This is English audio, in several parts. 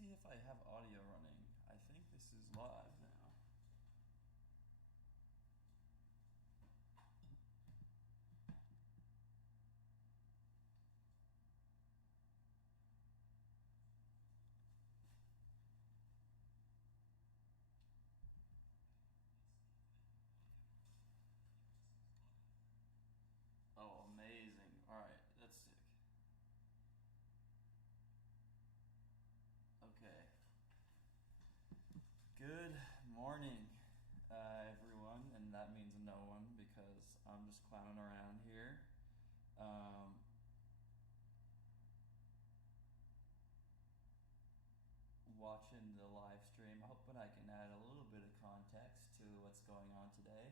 see if I have audio running. I think this is live now. Oh, amazing. Alright, that's sick. Okay. Good morning, everyone, and that means no one because I'm just clowning around here. Watching the live stream, hoping I can add a little bit of context to what's going on today.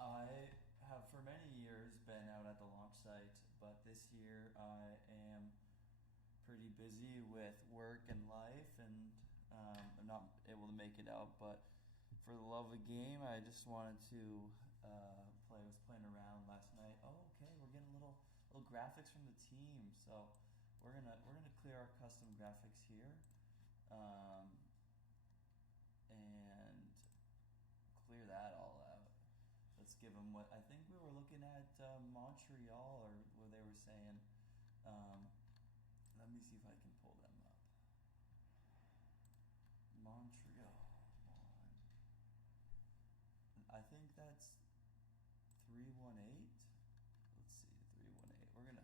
I have for many years been out at the launch site, but this year I am pretty busy with work and life, and I'm not able to make it out. But for the love of the game, I just wanted to play. I was playing around last night. Oh, okay, we're getting little graphics from the team, so we're gonna clear our custom graphics here, and clear that all out. Let's give them what I think we were looking at, Montreal, or what they were saying. Let me see if I can pull them up. Montreal. I think that's 318. Let's see, 318.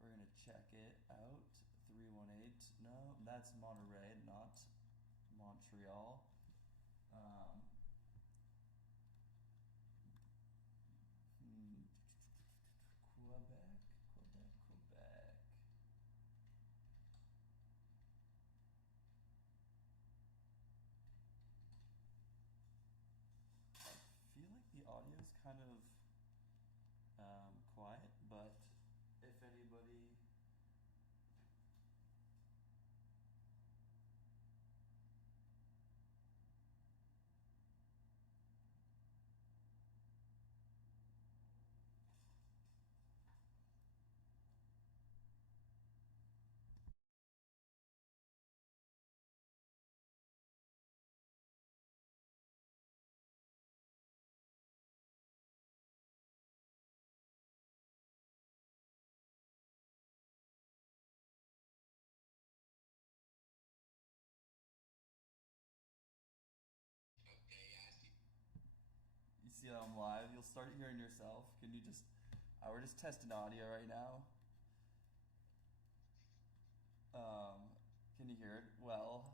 We're gonna check it out. 318. No, that's Monterey, not Montreal. Quebec. I feel like the audio is kind of quiet, but if anybody you see that I'm live, you'll start hearing yourself. Can you just we're just testing audio right now. Can you hear it well?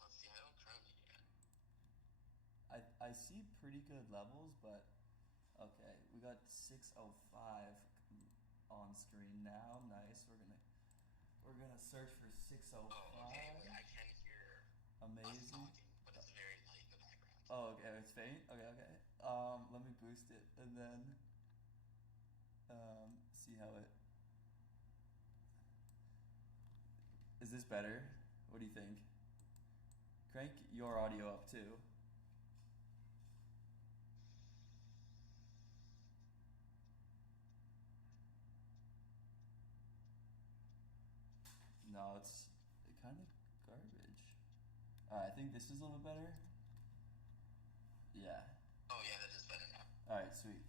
Let's see, I don't currently yet. I see pretty good levels, but okay, we got 605 on screen now. Nice. We're gonna search for 605. Oh, okay, wait, I can hear Amazing. us talking, but it's very light in the background. Oh, okay, it's faint? Okay. Let me boost it and then see how it... Is this better? What do you think? Crank your audio up too. No, it's kind of garbage. I think this is a little better. Yeah. Oh yeah, that is better now. Alright, sweet.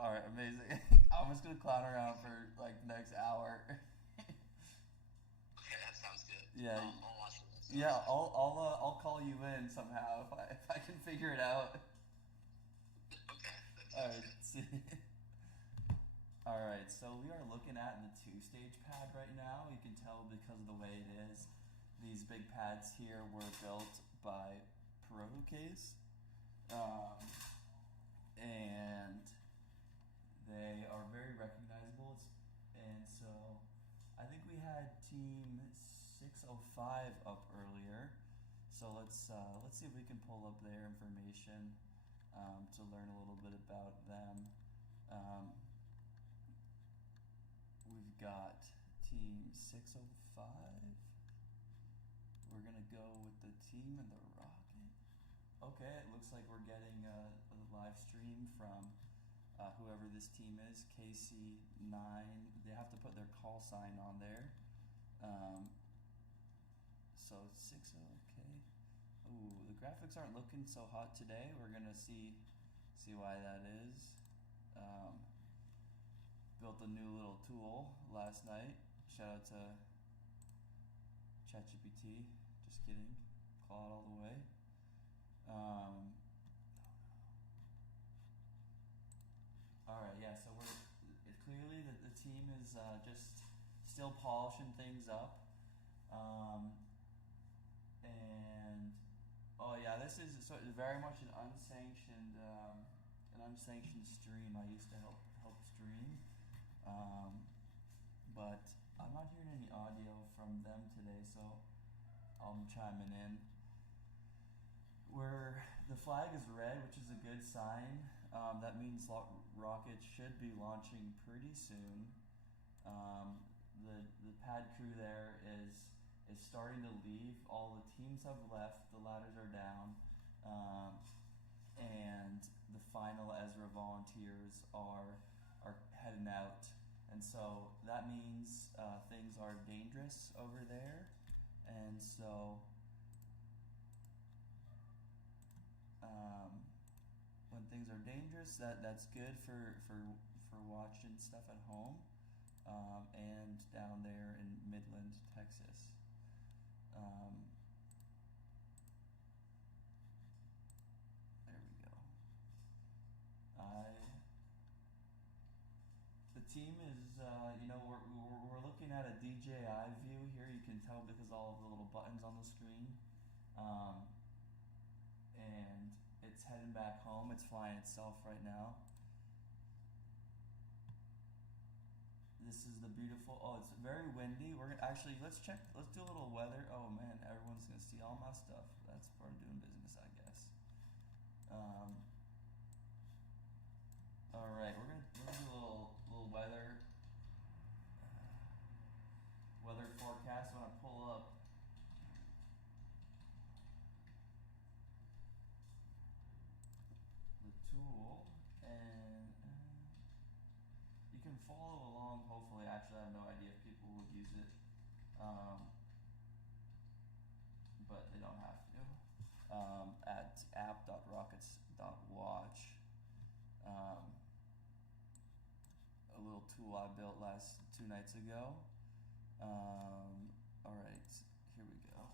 Alright, amazing. I'm just gonna clown around for like the next hour. Okay, that sounds good. Yeah. I'll watch this. Yeah, I'll call you in somehow if I can figure it out. Okay, that sounds Alright, good. see. Alright, so we are looking at the two-stage pad right now. You can tell because of the way it is. These big pads here were built by Peru Case. And they are very recognizable. And so I think we had team 605 up earlier. So let's see if we can pull up their information to learn a little bit about them. We've got team 605. We're gonna go with the team and the rocket. Okay, it looks like we're getting a live stream from whoever this team is, KC9, they have to put their call sign on there. So 6-0, okay. Ooh, the graphics aren't looking so hot today. We're gonna see why that is. Built a new little tool last night. Shout out to ChatGPT. Just kidding. Claude all the way. Alright, yeah, so clearly the team is just still polishing things up. And oh yeah, this is very much an unsanctioned stream. I used to help stream, but I'm not hearing any audio from them today, so I'm chiming in. The flag is red, which is a good sign. That means rockets should be launching pretty soon. The pad crew there is starting to leave. All the teams have left. The ladders are down, and the final Ezra volunteers are heading out. And so that means things are dangerous over there. And so when things are dangerous, that's good for watching stuff at home, and down there in Midland, Texas. There we go. The team is, we're looking at a DJI view here. You can tell because all of the little buttons on the screen. And it's heading back home. It's flying itself right now. This is the beautiful, it's very windy. We're gonna actually, let's do a little weather. Oh man, everyone's gonna see all my stuff. That's part of doing business, I guess. All right, we're gonna do a little weather forecast. I'm gonna pull up the tool, and you can follow along, hopefully. Actually, I have no idea if people will use it, but they don't have to. At app.rockets.watch, a little tool I built 2 nights ago. All right, here we go.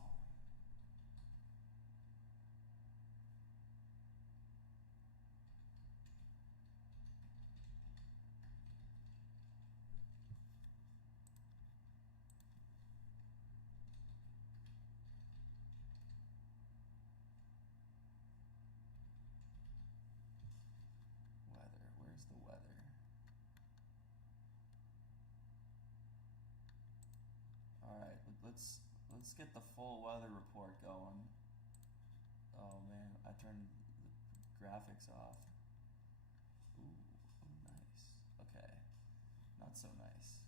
Where's the weather? All right, let's get the full weather report going. Oh man, I turned the graphics off. Ooh, nice. Okay, not so nice.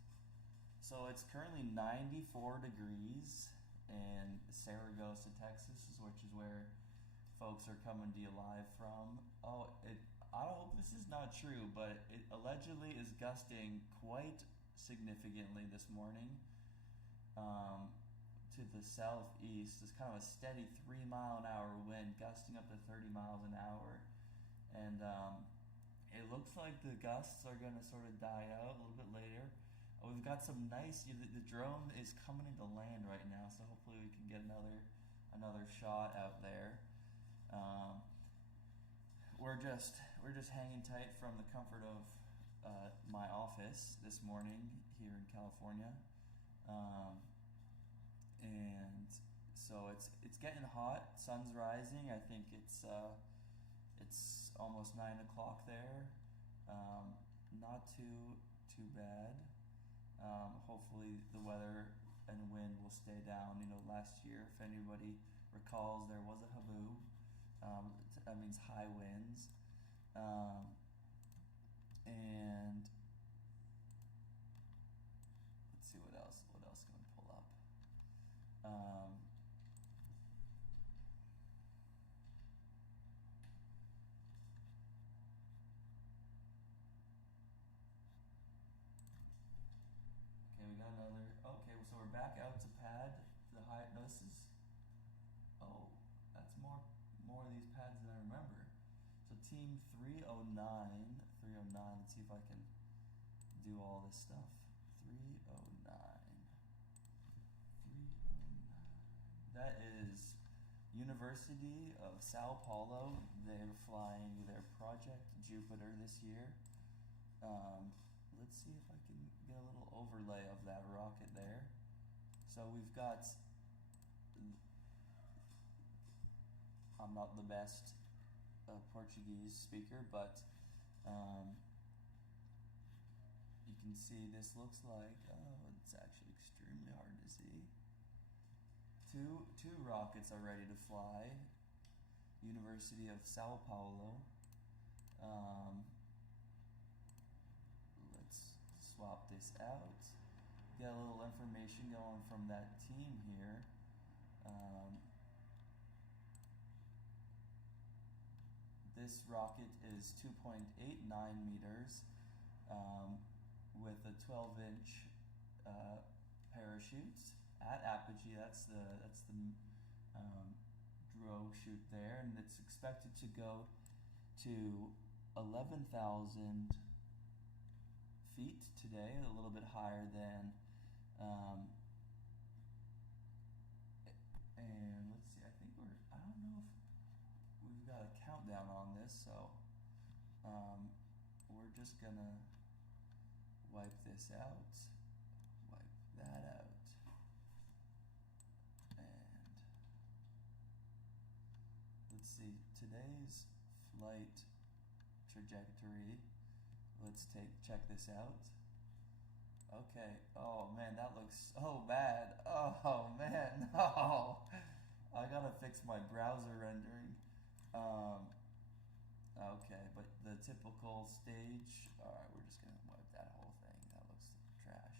So it's currently 94 degrees in Saragossa, Texas, which is where folks are coming to you live from. I hope this is not true, but it allegedly is gusting quite significantly this morning. To the southeast, it's kind of a steady 3-mile-an-hour wind, gusting up to 30 miles an hour, and it looks like the gusts are going to sort of die out a little bit later. We've got some nice. The drone is coming into land right now, so hopefully we can get another shot out there. We're just hanging tight from the comfort of my office this morning here in California. And so it's getting hot. Sun's rising. I think it's almost 9 o'clock there. Not too bad. Hopefully the weather and wind will stay down. Last year, if anybody recalls, there was a haboob. That means high winds. And let's see what else can we pull up. team 309. 309. Let's see if I can do all this stuff. 309. 309. That is University of Sao Paulo. They're flying their Project Jupiter this year. Let's see if I can get a little overlay of that rocket there. So we've got, I'm not the best Portuguese speaker, but you can see this looks like, oh, it's actually extremely hard to see. Two rockets are ready to fly. University of Sao Paulo. Let's swap this out. Get a little information going from that team here. This rocket is 2.89 meters with a 12-inch parachute at apogee. That's the drogue chute there, and it's expected to go to 11,000 feet today, a little bit higher than. And let's see, I think I don't know if we've got a countdown on this, so we're just gonna wipe this out, wipe that out, and let's see, today's flight trajectory, let's check this out. Okay, oh man, that looks so bad. Oh man, no. I gotta fix my browser rendering. Okay, but the typical stage, alright, we're just gonna wipe that whole thing. That looks trash.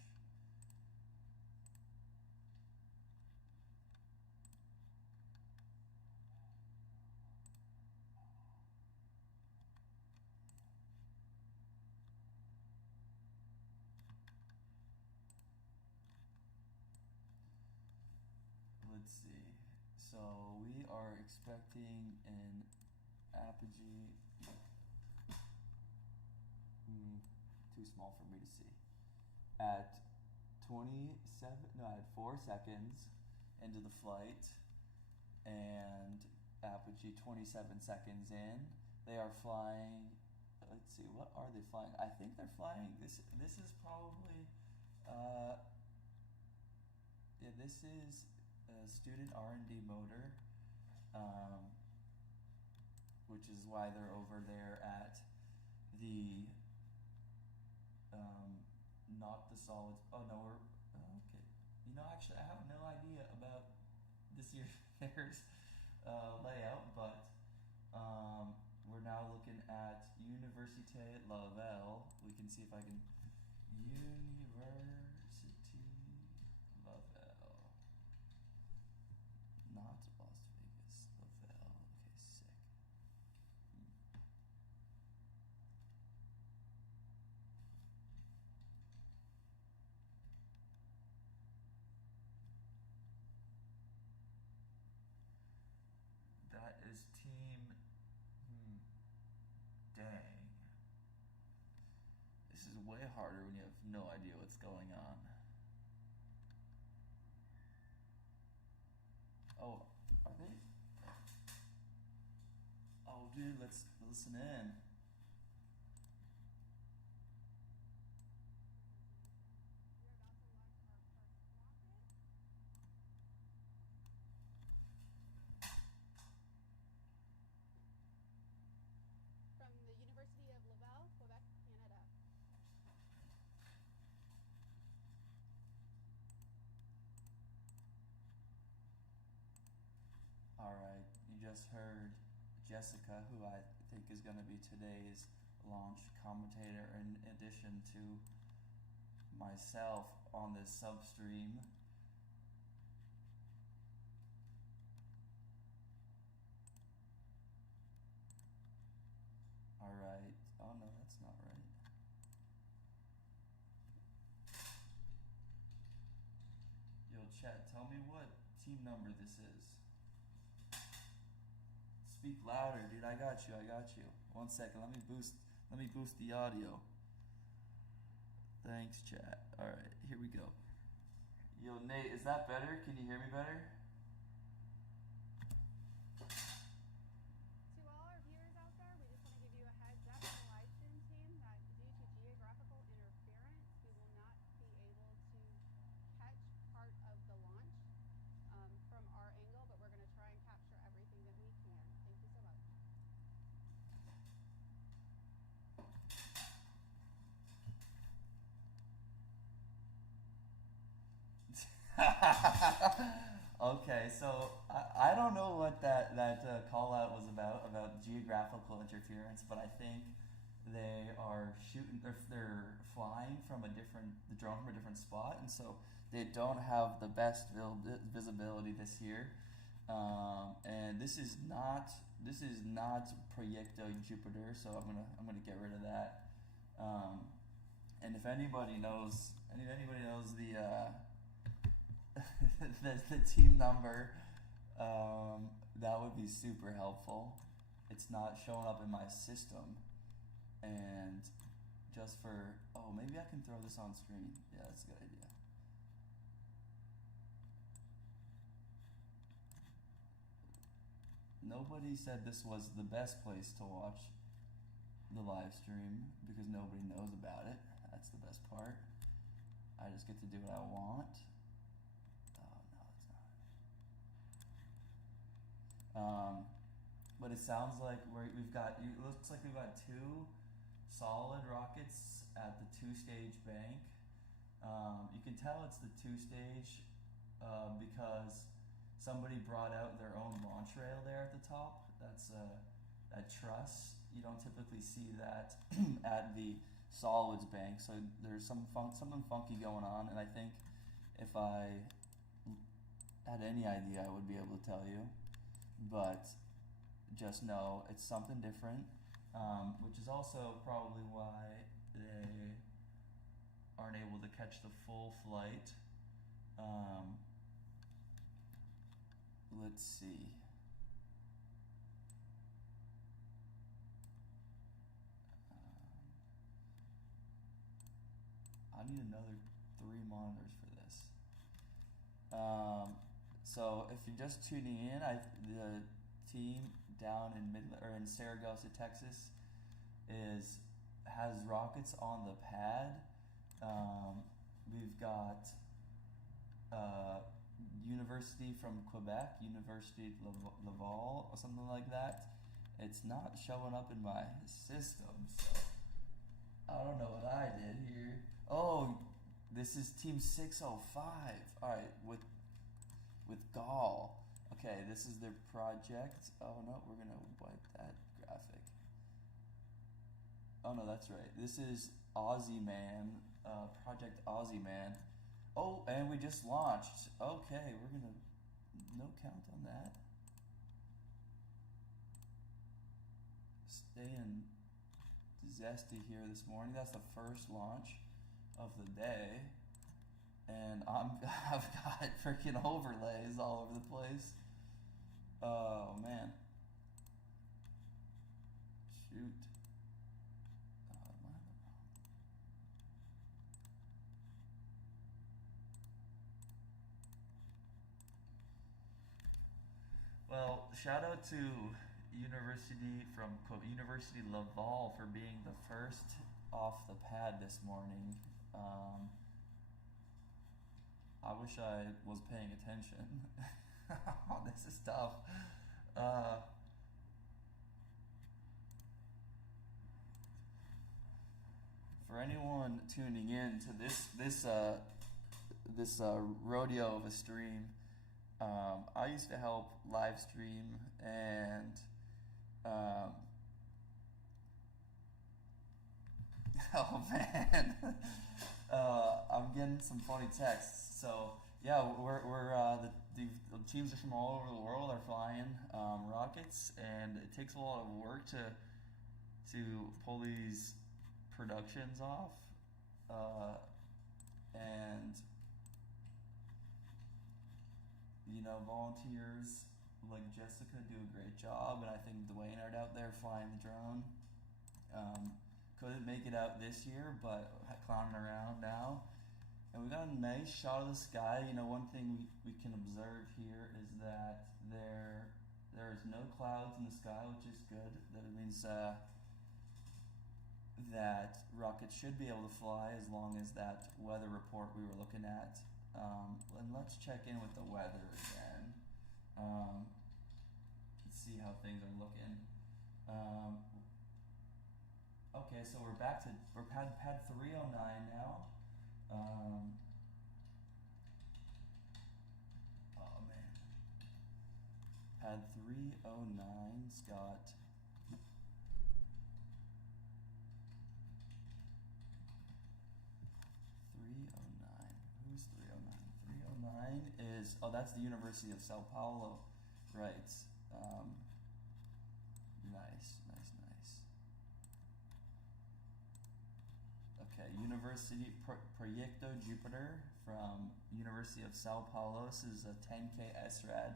Let's see. So we are expecting an apogee. Too small for me to see. At 4 seconds into the flight, and apogee 27 seconds in. They are flying. Let's see, what are they flying? I think they're flying. This is probably. Yeah, this is a student R&D motor, which is why they're over there at the not the solid. Oh no, we're okay. You know, actually, I have no idea about this year's fair's layout, but we're now looking at Université Laval. We can see if I can University Laval, not Las Vegas. Laval. Okay, sick. That is team. Dang. This is way harder when you have no idea what's going on. Oh, are they? Oh, dude, let's listen in. From the University of Laval, Quebec, Canada. Alright, you just heard Jessica, who I think is going to be today's launch commentator, in addition to myself on this substream. Alright, oh no, that's not right. Yo, chat, tell me what team number this is. It's Speak louder, dude. I got you. 1 second. Let me boost the audio. Thanks, chat. All right, here we go. Yo, Nate, is that better? Can you hear me better? To all our viewers out there, we just want to give you a heads up on the live stream team that due to geographical interference, we will not be able to catch part of the launch from our angle, but we're going to try and capture everything that we can. Thank you so much. Okay, so I don't know what that call out was about geographical interference, but I think they are shooting, they're flying from the drone from a different spot, and so they don't have the best visibility this year. And this is not Proyecto Jupiter, so I'm gonna get rid of that. And if anybody knows the the team number, that would be super helpful. It's not showing up in my system, and just for maybe I can throw this on screen. Yeah, that's a good idea. Nobody said this was the best place to watch the live stream because nobody knows about it. That's the best part. I just get to do what I want. But it sounds like it looks like we've got 2 solid rockets at the 2-stage bank. You can tell it's the 2-stage because somebody brought out their own launch rail there at the top. That's that truss. You don't typically see that at the solids bank, so there's something funky going on, and I think if I had any idea, I would be able to tell you. But just know it's something different, which is also probably why they aren't able to catch the full flight. Let's see. I need another 3 monitors for this. So if you're just tuning in, the team down in Saragossa, Texas, has rockets on the pad. We've got University from Quebec, University Laval, or something like that. It's not showing up in my system, so I don't know what I did here. Oh, this is Team 605. All right, with Gall. Okay, this is their project. Oh no, we're gonna wipe that graphic. Oh no, that's right. This is Aussie Man, Project Aussie Man. Oh, and we just launched. Okay, we're gonna no count on that. Staying zesty here this morning. That's the first launch of the day. And I've got freaking overlays all over the place. Oh man. Shoot. Well, shout out to University Laval for being the first off the pad this morning. I wish I was paying attention. This is tough. For anyone tuning in to this rodeo of a stream, I used to help live stream, and oh man. I'm getting some funny texts. So yeah, the teams from all over the world are flying rockets, and it takes a lot of work to pull these productions off, and volunteers like Jessica do do a great job, and I think Dwayne are out there flying the drone. Couldn't make it out this year, but clowning around now. And we got a nice shot of the sky. You know, one thing we can observe here is that there is no clouds in the sky, which is good. That means that rockets should be able to fly as long as that weather report we were looking at. And let's check in with the weather again. Let's see how things are looking. Okay, so we're pad 309 now. Oh man. Pad 309's got 309. Who's 309? 309 is, oh, that's the University of Sao Paulo, right? Nice. Okay, University Proyecto Jupiter from University of Sao Paulo. This is a 10K SRAD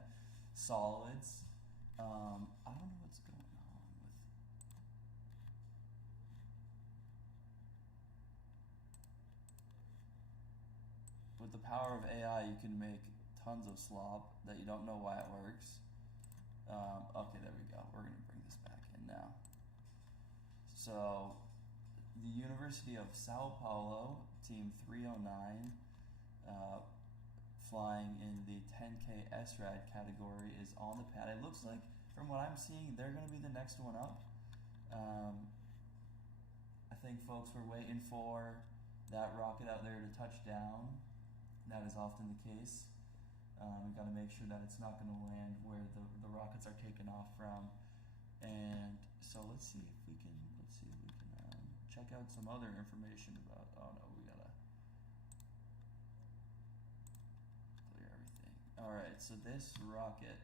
solids. I don't know what's going on with the power of AI. You can make tons of slop that you don't know why it works. Okay, there we go. We're gonna bring this back in now. So the University of Sao Paulo, team 309, flying in the 10K SRAD category, is on the pad. It looks like, from what I'm seeing, they're going to be the next one up. I think folks were waiting for that rocket out there to touch down. That is often the case. We've got to make sure that it's not going to land where the rockets are taken off from. And so let's see if we can check out some other information about, oh no, we gotta clear everything. Alright, so this rocket,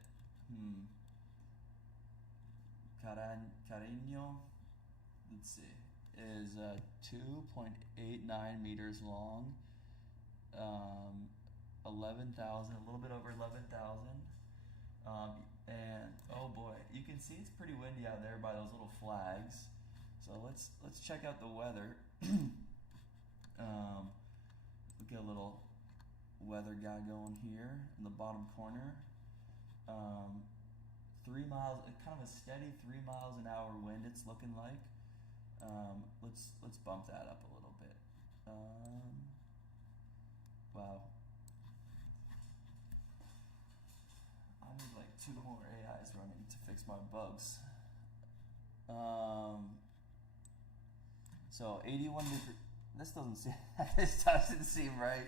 Carreño, let's see, is 2.89 meters long, 11,000, a little bit over 11,000, and oh boy, you can see it's pretty windy out there by those little flags. So let's check out the weather. We'll get a little weather guy going here in the bottom corner. 3 miles, kind of a steady 3 miles an hour wind. It's looking like. Let's bump that up a little bit. Wow. I need like 2 more AIs running to fix my bugs. So 81 degree. This doesn't seem. This doesn't seem right.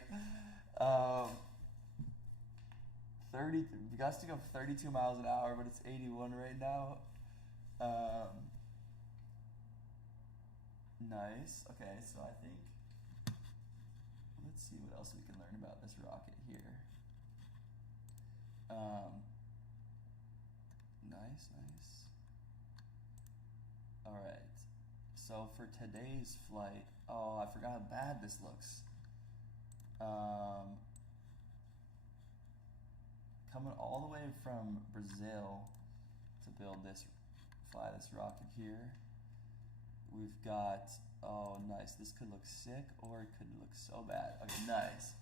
30. Gusting of 32 miles an hour, but it's 81 right now. Nice. Okay, so I think. Let's see what else we can learn about this rocket here. Nice. All right. So for today's flight, oh, I forgot how bad this looks. Coming all the way from Brazil to fly this rocket here. We've got, oh nice, this could look sick or it could look so bad. Okay, nice.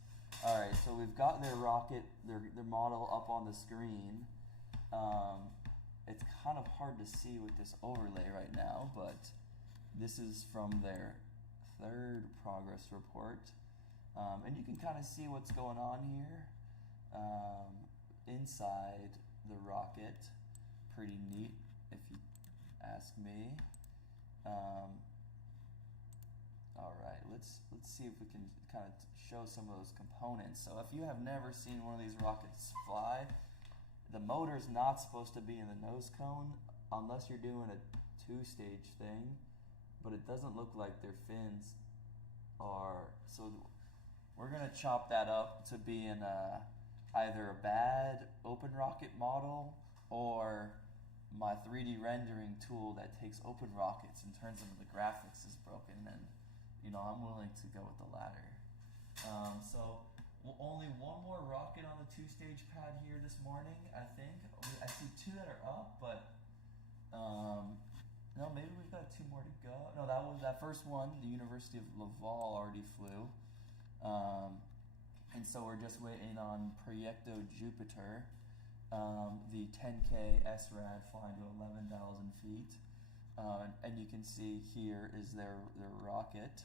All right, so we've got their rocket, their model up on the screen. It's kind of hard to see with this overlay right now, but this is from their 3rd progress report. And you can kind of see what's going on here inside the rocket. Pretty neat, if you ask me. All right, let's see if we can kind of show some of those components. So if you have never seen one of these rockets fly, the motor's not supposed to be in the nose cone unless you're doing a 2-stage thing, but it doesn't look like their fins are. So we're gonna chop that up to be in either a bad open rocket model or my 3D rendering tool that takes open rockets and turns them into the graphics is broken, and you know I'm willing to go with the latter. So only one more rocket on the 2-stage pad here this morning, I think. I see 2 that are up, but got 2 more to go. No, that was that first one. The University of Laval already flew, and so we're just waiting on Proyecto Jupiter, the 10K SRAD flying to 11,000 feet, and you can see here is their rocket.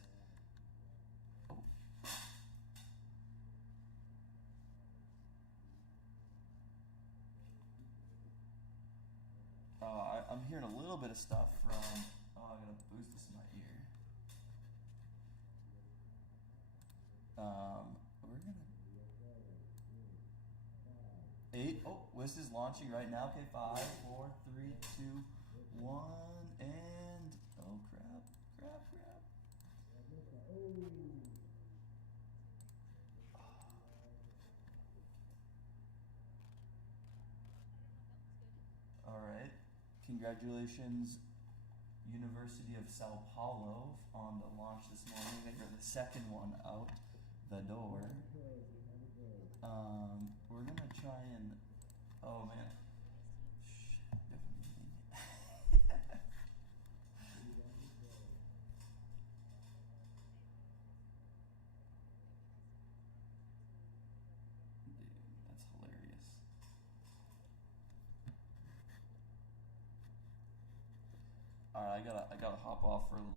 Oh. I'm hearing a little bit of stuff from. Oh, I'm gonna boost this in my ear. We're gonna 8. Oh, this is launching right now. Okay, 5, 4, 3, 2, 1, and oh crap. All right. Congratulations, University of Sao Paulo, on the launch this morning. They were the second one out the door. We're gonna try and. Oh man. Shit, I have a meeting. Dude, that's hilarious. Alright, I gotta hop off for a little.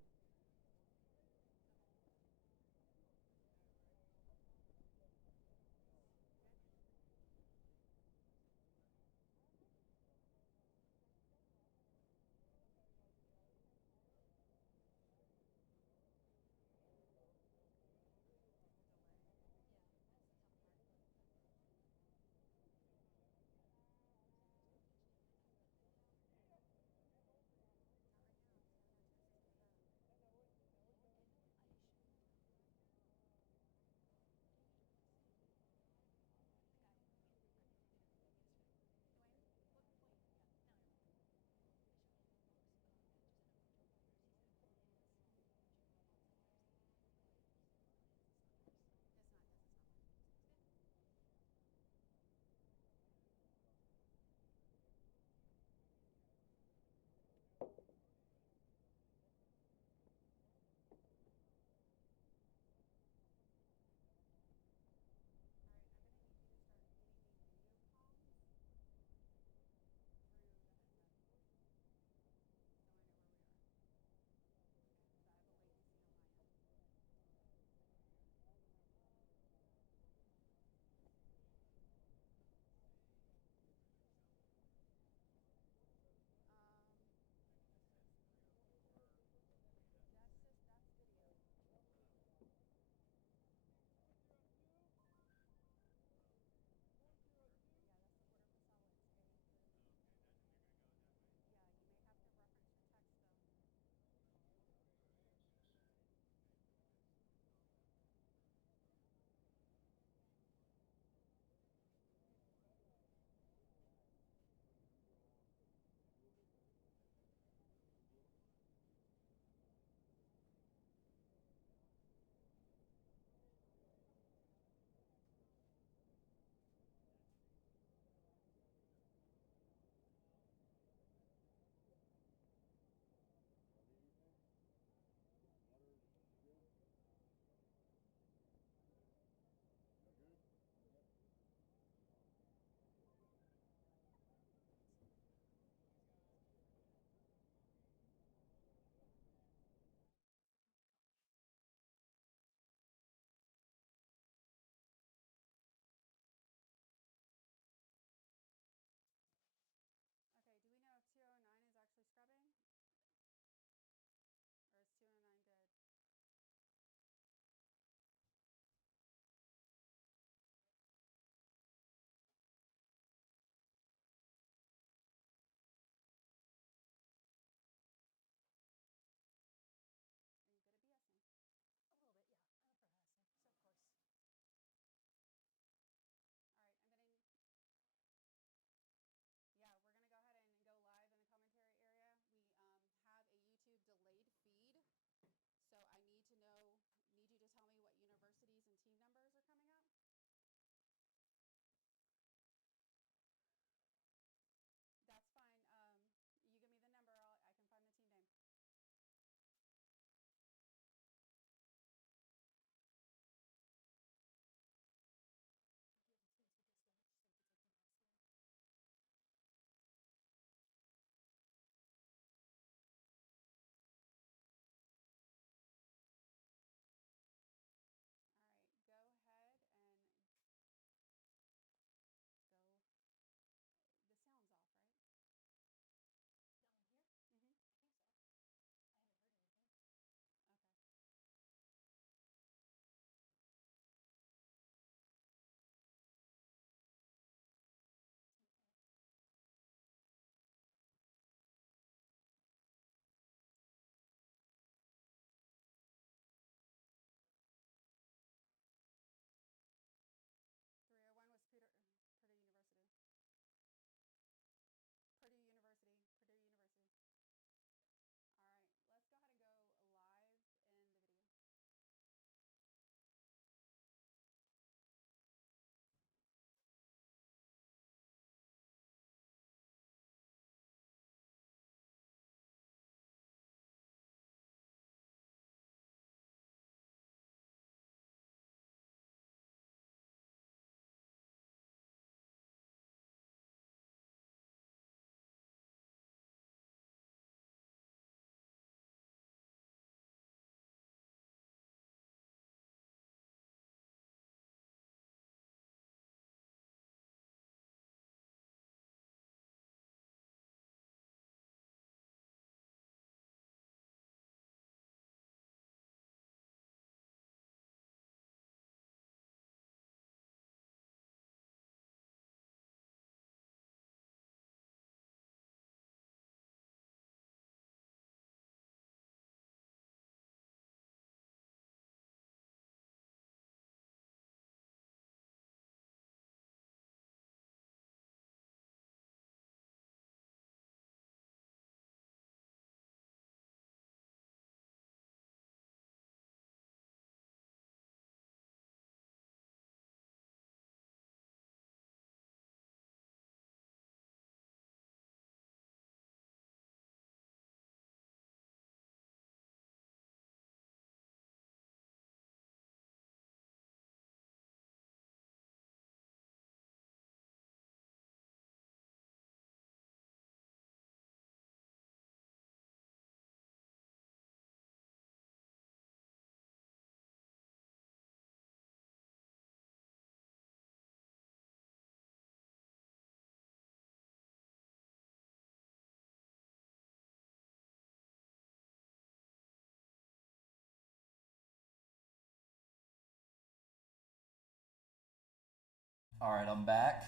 All right, I'm back.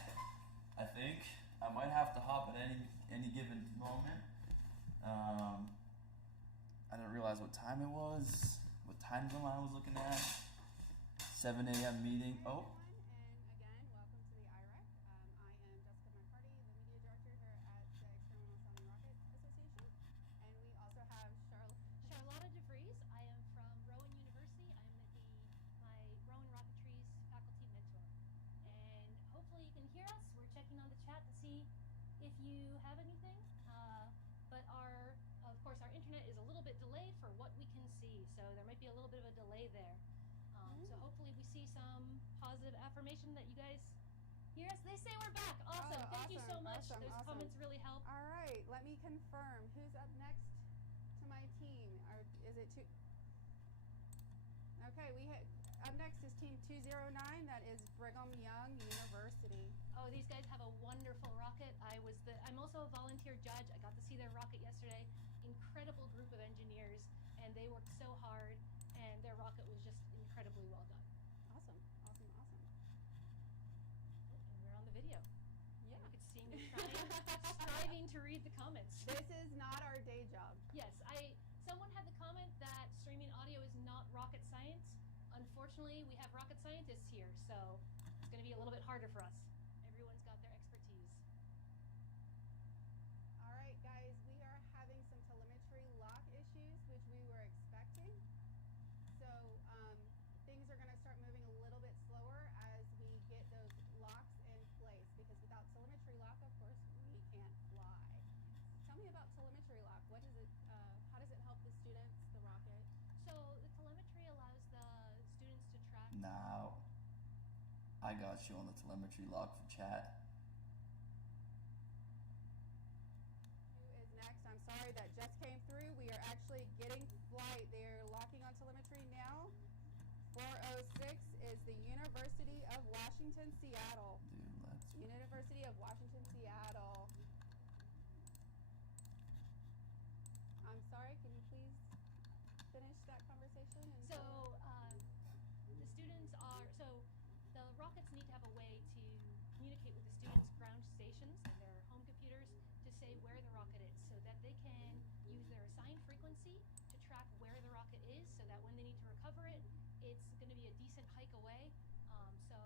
I think I might have to hop at any given moment. I didn't realize what time it was, what time zone I was looking at. 7 a.m. meeting. Oh. Everyone, and again, welcome to the IREC. I am Jessica McCarty, the media director here at the Experimental Sounding Rocket Association, and we also have Charlotta DeVries. I am from Rowan University. I am my Rowan Rocketry's faculty mentor. And hopefully you can hear us. We're checking on the chat to see if you have anything. But of course, our internet is a little bit delayed for what we can see. So there might be a little bit of a delay there. So hopefully we see some positive affirmation that you guys hear us. They say we're back. Awesome. Thank you so much. Those comments really help. All right, let me confirm. Who's up next to my team? Or is it two? Okay, up next is team 209. That is Brigham Young University. Oh, these guys have a wonderful rocket. I'm also a volunteer judge. I got to see their rocket yesterday. Incredible group of engineers, and they worked so hard, and their rocket was just incredibly well done. Awesome. Oh, and we're on the video. Yeah. You could see me striving to read the comments. This is not our day job. Yes, someone had the comment that streaming audio is not rocket science. Unfortunately, we have rocket scientists here, so it's going to be a little bit harder for us. Everyone's got their expertise. All right, guys, we are having some telemetry lock issues, which we were expecting. So things are going to start moving a little bit slower as we get those locks in place, because without telemetry lock, of course, we can't fly. Tell me about telemetry lock. What is it? How does it help the students, the rocket? So the telemetry allows the students to track. Now, I got you on the telemetry lock for chat. Who is next? I'm sorry that just came through. We are actually getting flight. They're locking on telemetry now. 406 is the University of Washington, Seattle. Dude, University of Washington, Seattle. I'm sorry, can you please finish that conversation? The rockets need to have a way to communicate with the students' ground stations and their home computers to say where the rocket is, so that they can use their assigned frequency to track where the rocket is, so that when they need to recover it, it's going to be a decent hike away. So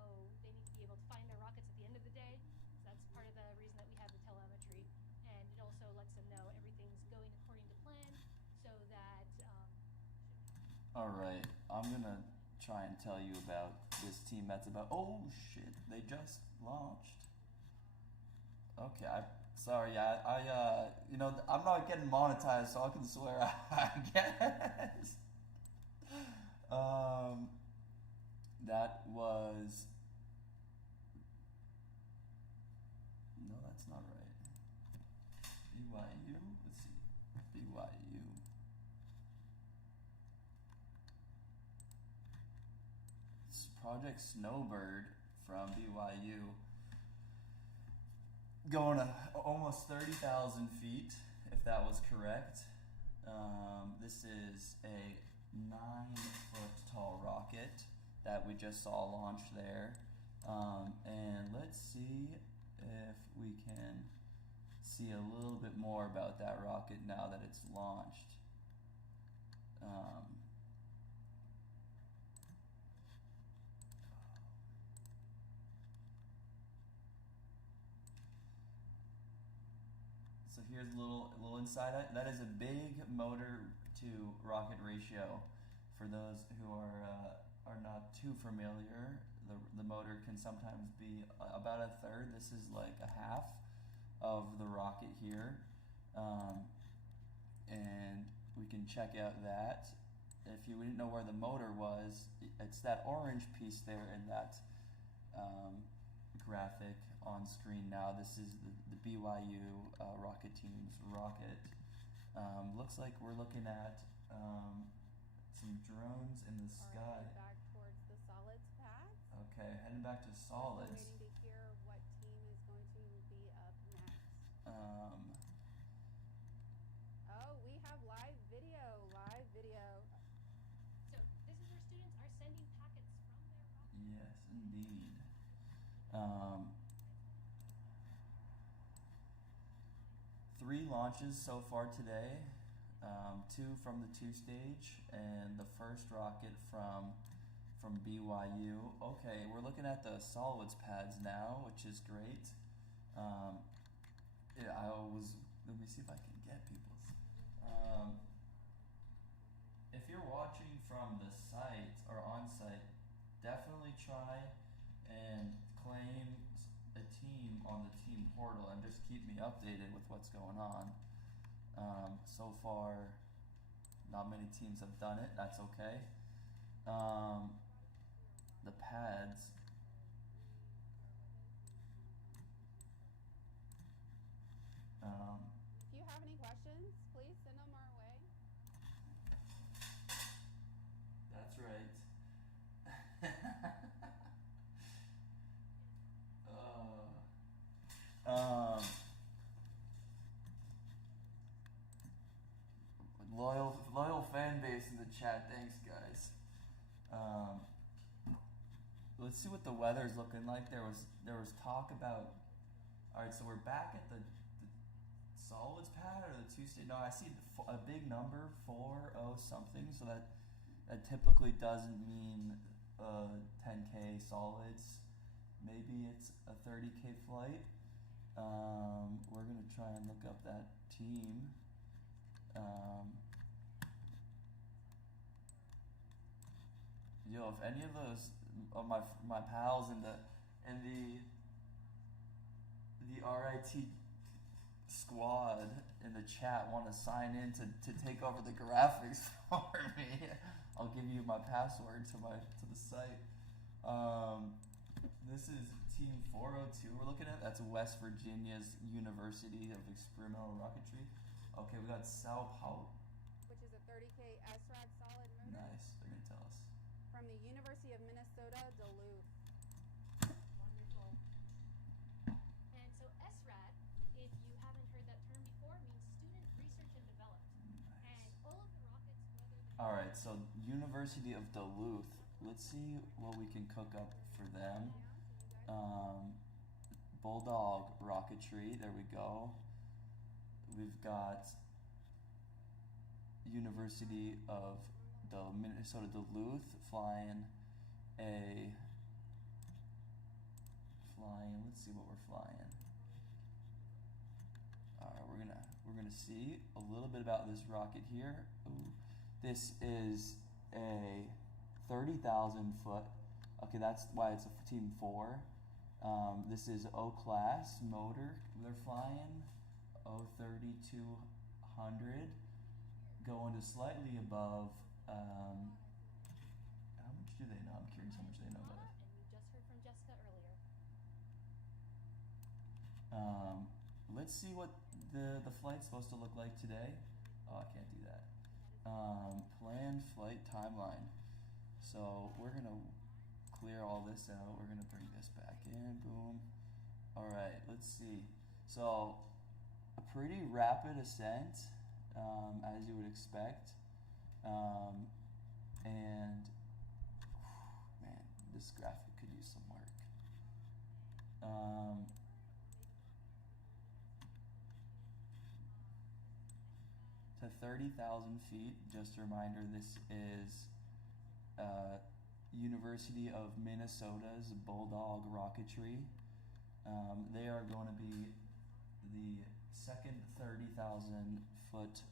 they need to be able to find their rockets at the end of the day. So that's part of the reason that we have the telemetry, and it also lets them know everything's going according to plan, so that all right, I'm gonna try and tell you about this team that's about. Oh shit! They just launched. Okay, sorry. I'm not getting monetized, so I can swear. I guess. That was. No, that's not right. BYU. Let's see. BYU. Project Snowbird from BYU, going to almost 30,000 feet, if that was correct. This is a 9-foot tall rocket that we just saw launch there. And let's see if we can see a little bit more about that rocket now that it's launched. So here's a little insight. That is a big motor to rocket ratio. For those who are not too familiar, the motor can sometimes be about a third. This is like a half of the rocket here, and we can check out that. If you didn't know where the motor was, it's that orange piece there in that graphic on screen now. This is the BYU rocket team's rocket. Looks like we're looking at some drones in the sky. Back towards the solids pad. Okay, heading back to solids. Waiting to hear what team is going to be up next. Oh, we have live video. So this is where students are sending packets from their rocket. Yes, indeed. 3 launches so far today, 2 from the 2 stage, and the first rocket from BYU. Okay, we're looking at the solids pads now, which is great. Let me see if I can get people's. If you're watching from the site or on site, definitely try and claim a team on the team portal and just keep me updated with what's going on. So far, not many teams have done it. That's okay. The pads. If you have any questions, please send them our way. That's right. Loyal fan base in the chat. Thanks, guys. Let's see what the weather's looking like. There was talk about. All right, so we're back at the solids pad or the 2 stage. No, I see a big number, 40 something. So that typically doesn't mean 10K solids. Maybe it's a 30K flight. We're gonna try and look up that team. If any of those of my pals in the RIT squad in the chat want to sign in to take over the graphics for me, I'll give you my password to the site. This is Team 402 we're looking at. That's West Virginia's University of Experimental Rocketry. Okay, we got Sao Paulo. Which is a 30K SRAD solid motor. Nice, they're gonna tell us. From the University of Minnesota, Duluth. Wonderful. And so SRAD, if you haven't heard that term before, means Student Research and Development. Nice. And all of the rockets, whether they All right, so University of Duluth. Let's see what we can cook up for them. Bulldog Rocketry. There we go. We've got University of Minnesota Duluth flying. Let's see what we're flying. All right, we're gonna see a little bit about this rocket here. Ooh, this is a 30,000 foot. Okay, that's why it's a Team 4. This is O-class motor. They're flying O3200, going to slightly above. How much do they know? I'm curious how much they know about it. And we just heard from Jessica earlier. Let's see what the flight's supposed to look like today. Oh, I can't do that. Planned flight timeline. So we're gonna clear all this out. We're gonna bring this back in. Boom. All right. Let's see. So a pretty rapid ascent, as you would expect. And man, this graphic could use some work. To 30,000 feet. Just a reminder, this is University of Minnesota's Bulldog Rocketry. They are going to be the second 30,000 foot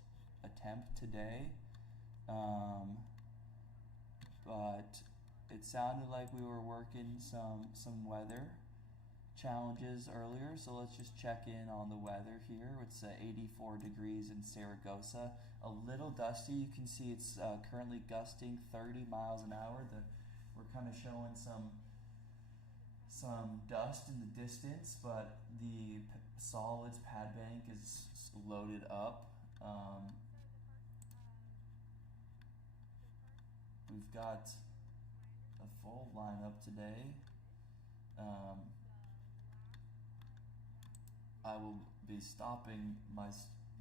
attempt today. But it sounded like we were working some weather challenges earlier, so let's just check in on the weather here. It's 84 degrees in Saragossa. A little dusty. You can see it's currently gusting 30 miles an hour. We're kind of showing some dust in the distance, but the solids pad bank is loaded up. We've got a full lineup today. I will be stopping my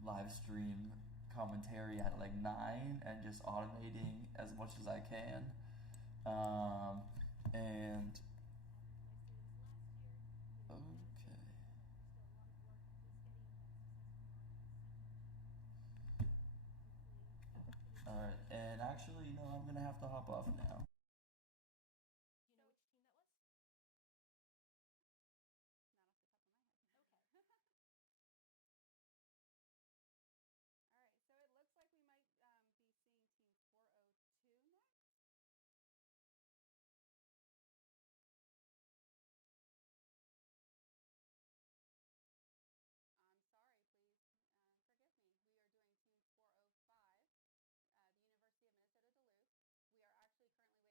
live stream commentary at like 9 and just automating as much as I can. And Alright, and actually, you know, I'm gonna have to hop off now. Do you know which team that was? Not off the top of my head. Okay. All right, so it looks like we might be seeing team 402 next. I'm sorry, please forgive me. We are doing team 405, the University of Minnesota Duluth. We are actually currently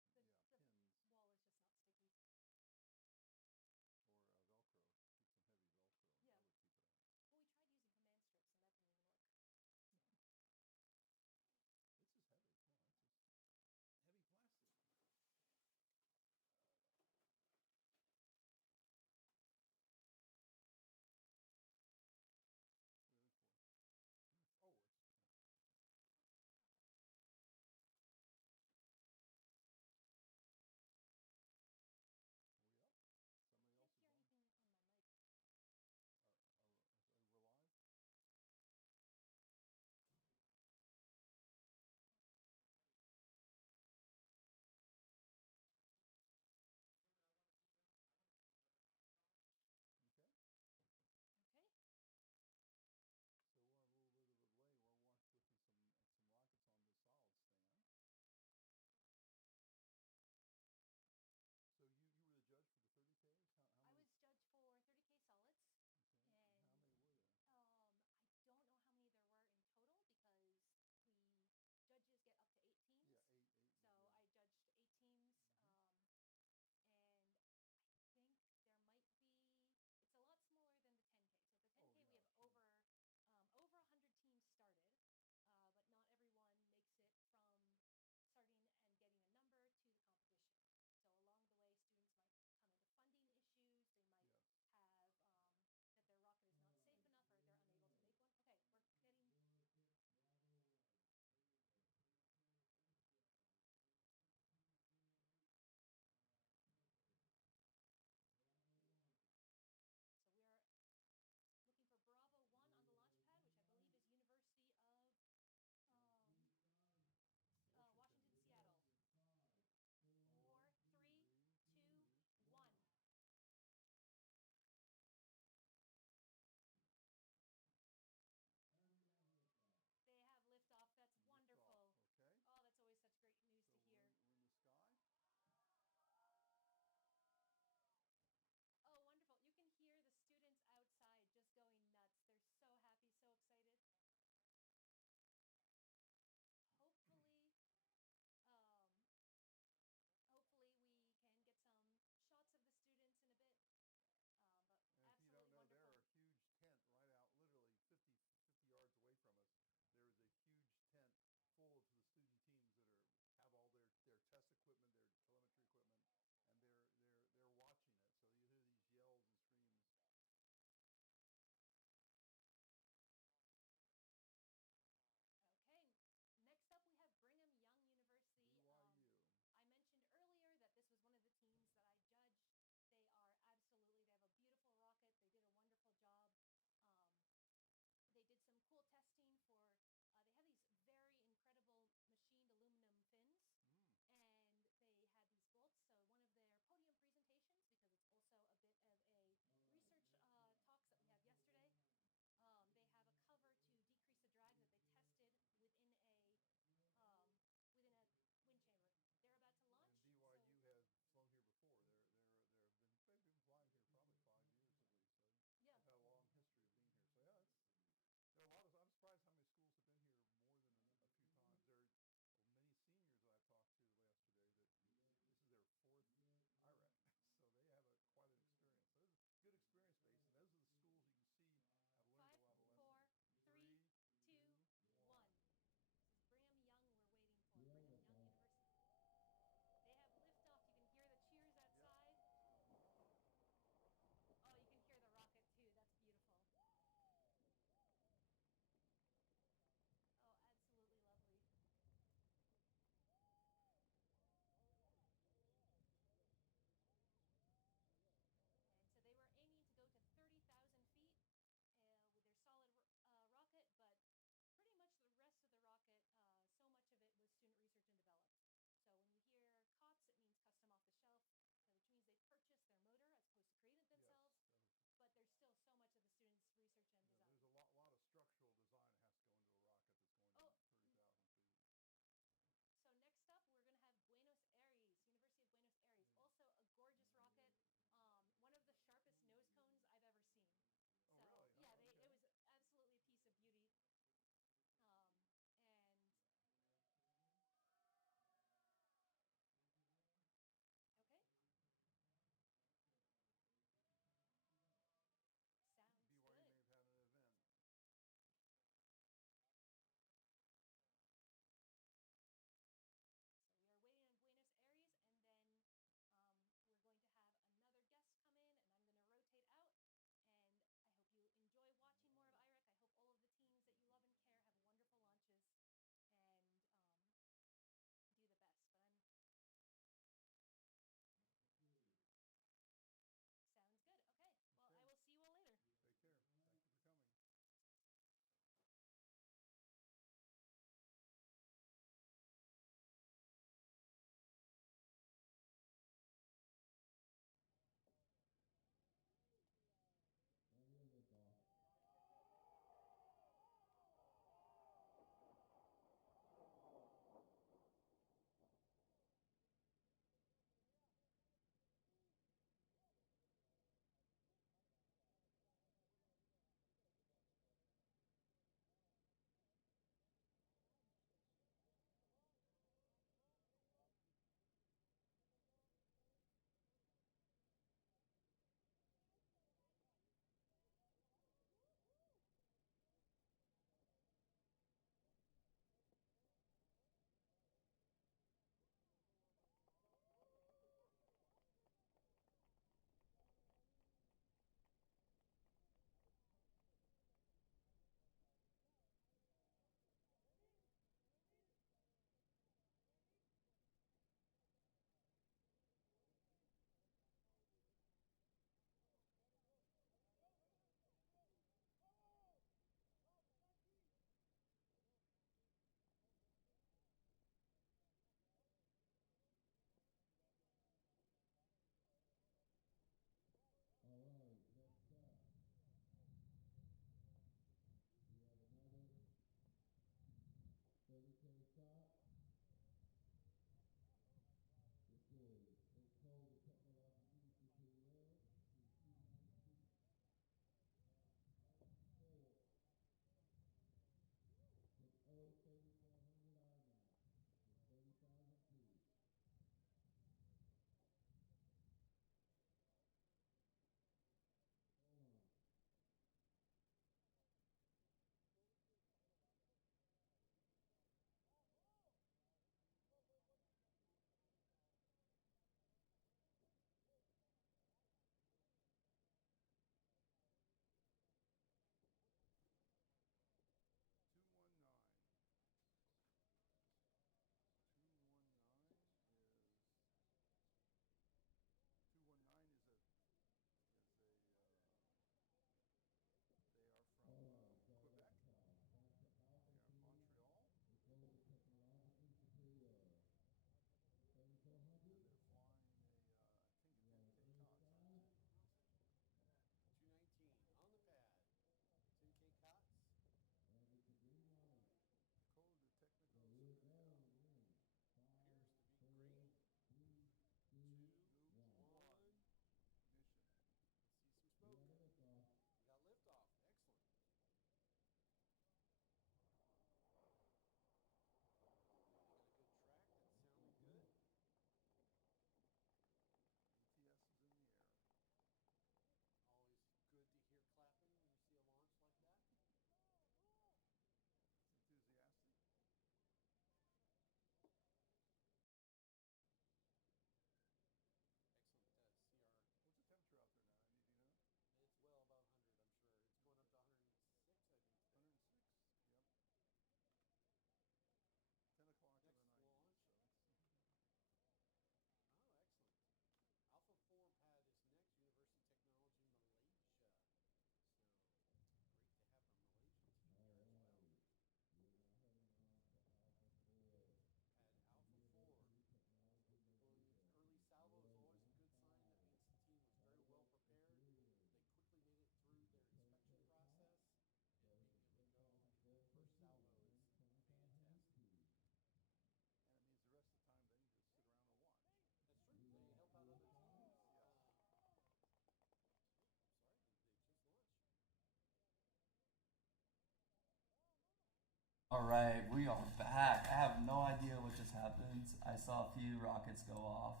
Alright, we are back. I have no idea what just happened. I saw a few rockets go off.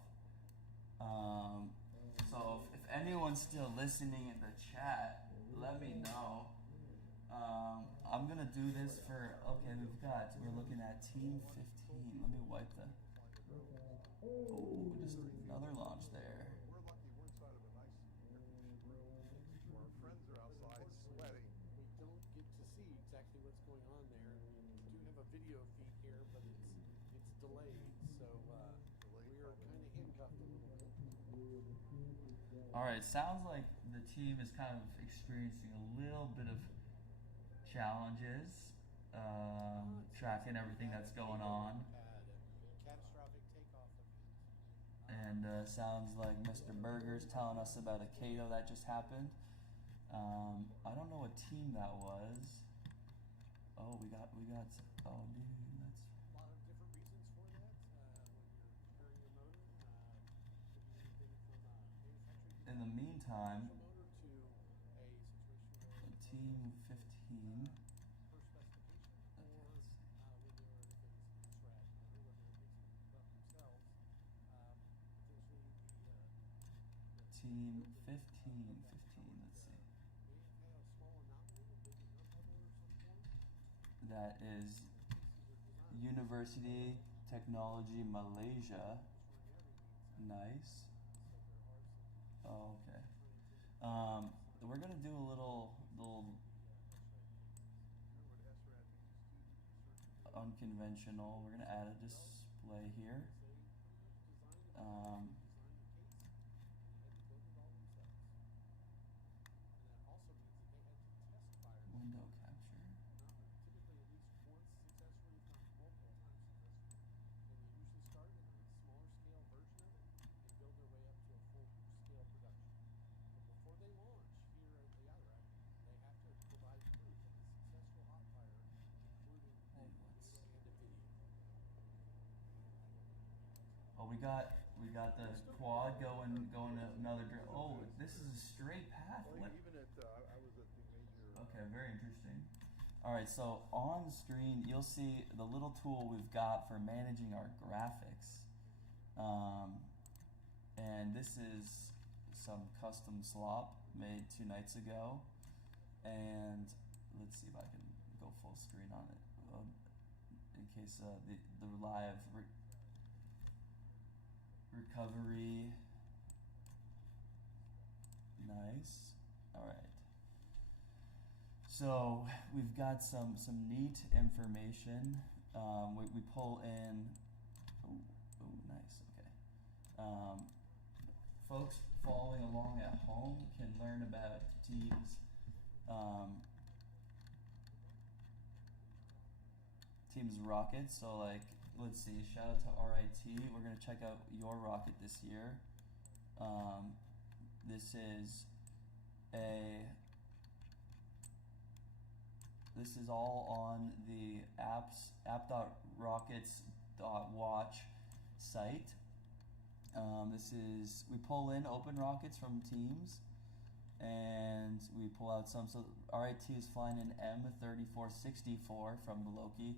So if anyone's still listening in the chat, let me know. I'm gonna do this for, okay, we're looking at team 15. Let me wipe the, oh, just another launch there. We're lucky we're inside of a nice air-conditioned room where our friends are outside sweating. We don't get to see exactly what's going on there. We do have a video feed here, but it's delayed, so we are kind of handcuffed a little bit. Alright, sounds like the team is kind of experiencing a little bit of challenges, tracking everything that's going on. Catastrophic takeoff event. And sounds like Mr. Berger's telling us about a Cato that just happened. I don't know what team that was. Oh, we got. Oh, dude, that's. A lot of different reasons for that. When you're repairing your motor, could be anything from manufacturing. In the meantime, Motor to a situation where team 15. per specification, or when they're if it's trad motor, whether it makes them up themselves, potentially the Team 15. Let's see. may have had a small anomaly, a big air bubble or some form. That is University Technology Malaysia. Nice. Oh, okay. We're gonna do a little unconventional. We're gonna add a display here. Window capture. Typically at least once successfully, if not multiple times successfully. And they usually start in a smaller scale version of it and build their way up to a full scale production. But before they launch here at the IREC, they have to provide proof of the successful hot fire, including all the data and the video. Oh, we got the quad going another. Oh, this is a straight path. Well, What? even at I was at the major. Okay, very interesting. All right, so on screen you'll see the little tool we've got for managing our graphics, and this is some custom slop made 2 nights ago. And let's see if I can go full screen on it, in case the live recovery. Nice. All right. So we've got some neat information. We pull in. Oh, nice. Okay. Folks following along at home can learn about teams rockets. So like, let's see. Shout out to RIT. We're gonna check out your rocket this year. This is all on the app.rockets.watch site. We pull in open rockets from teams, and we pull out some. So RIT is flying an M3464 from Loki.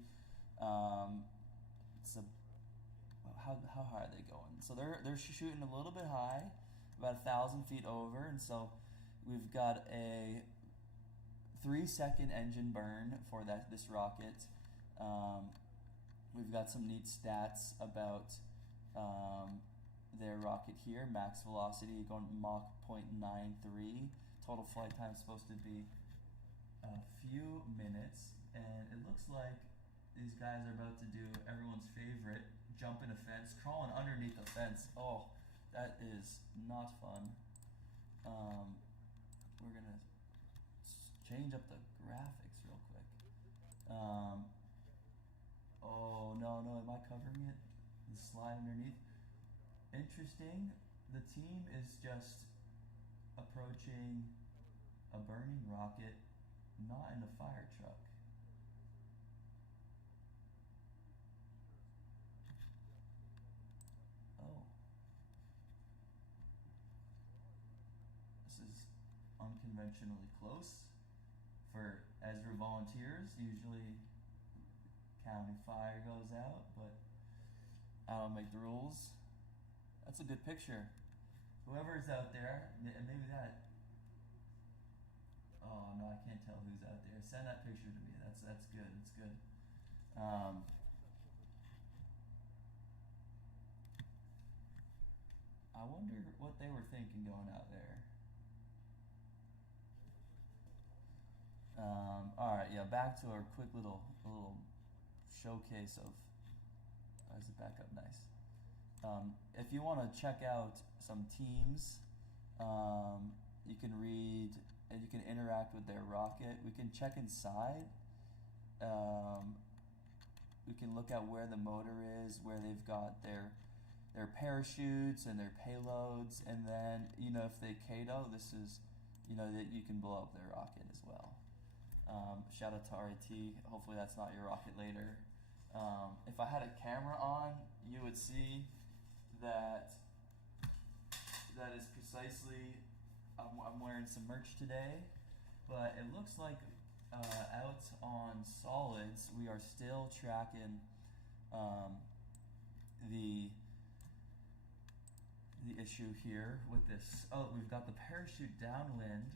How high are they going? So they're shooting a little bit high, about 1,000 feet over, and so we've got a 3-second engine burn for this rocket. We've got some neat stats about their rocket here. Max velocity going Mach 0.93. Total flight time is supposed to be a few minutes, and it looks like these guys are about to do everyone's favorite, jumping a fence, crawling underneath a fence. Oh, that is not fun. We're gonna change up the graphics real quick. Oh no, am I covering it? The slide underneath. Interesting. The team is just approaching a burning rocket, not in a fire truck. Oh. This is unconventionally close for Ezra volunteers. Usually county fire goes out, but I don't make the rules. That's a good picture. Whoever's out there, maybe that. Oh no, I can't tell who's out there. Send that picture to me. That's good. It's good. I wonder what they were thinking going out there. All right, yeah. Back to our quick little showcase of. Is it back up? Nice. If you want to check out some teams, you can read and you can interact with their rocket. We can check inside. We can look at where the motor is, where they've got their parachutes and their payloads, and then if they KATO, this is that you can blow up their rocket as well. Shout out to RIT. Hopefully that's not your rocket later. If I had a camera on, you would see that is precisely. I'm wearing some merch today, but it looks like out on solids we are still tracking the issue here with this. Oh, we've got the parachute downwind.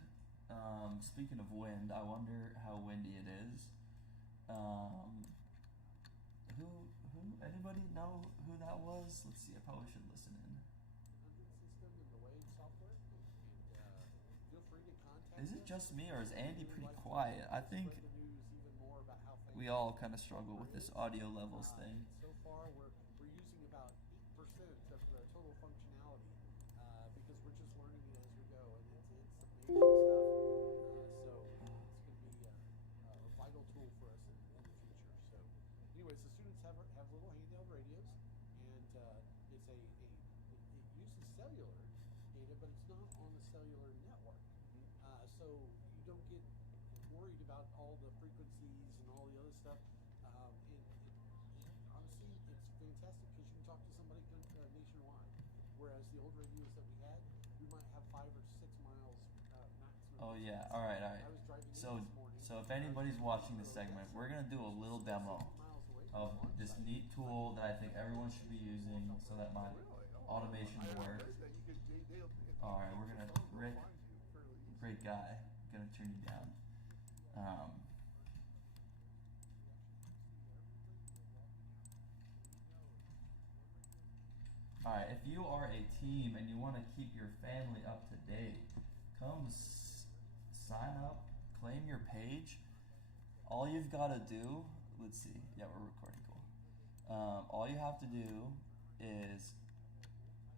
Speaking of wind, I wonder how windy it is. Who? Anybody know who that was? Let's see. I probably should listen in. System and the Wave software. And feel free to contact Is it us. just me or is Andy pretty quiet? I think Spread the news even more about how things we all kind of struggle with this audio levels thing. So far, we're using about 8% of the total functionality because we're just learning it as we go, and it's amazing stuff. So it's going to be a vital tool for us in the future. So, anyways, the students have little handheld radios, and it uses cellular data, but it's not on the cellular network. So you don't get worried about all the frequencies and all the other stuff. And honestly, it's fantastic because you can talk to somebody nationwide. Whereas the old radios that we had, we might have 5 or 6 miles maximum. Oh yeah. All right. I was driving in So this morning. if anybody's watching this segment, we're gonna do a little demo of this neat tool that I think everyone should be using so that my automation work. All right, we're gonna Rick, great guy, gonna turn you down. All right, if you are a team and you want to keep your family up to date, come sign up, claim your page. All you've got to do, let's see, yeah, we're recording, cool. All you have to do is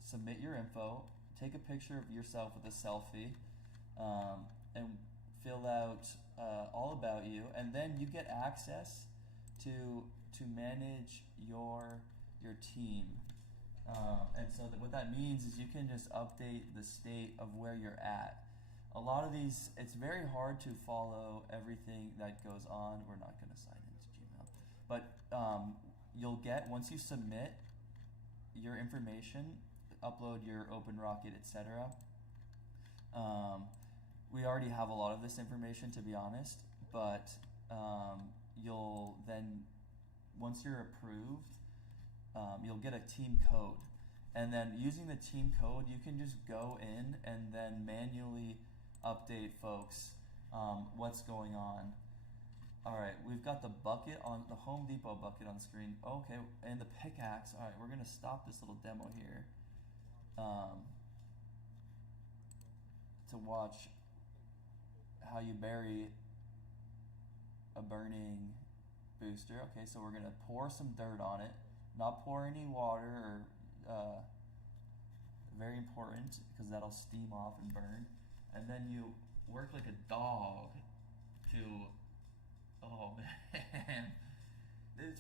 submit your info, take a picture of yourself with a selfie, and fill out all about you, and then you get access to manage your team. And so what that means is you can just update the state of where you're at. A lot of these, it's very hard to follow everything that goes on. We're not going to sign into Gmail. But you'll get, once you submit your information, upload your OpenRocket, etc. We already have a lot of this information, to be honest, but you'll then, once you're approved, you'll get a team code. And then using the team code, you can just go in and then manually update folks what's going on. All right, we've got the bucket on the Home Depot bucket on screen. Okay, and the pickaxe. All right, we're gonna stop this little demo here to watch how you bury a burning booster. Okay, so we're gonna pour some dirt on it, not pour any water or very important because that'll steam off and burn. And then you work like a dog to, oh man,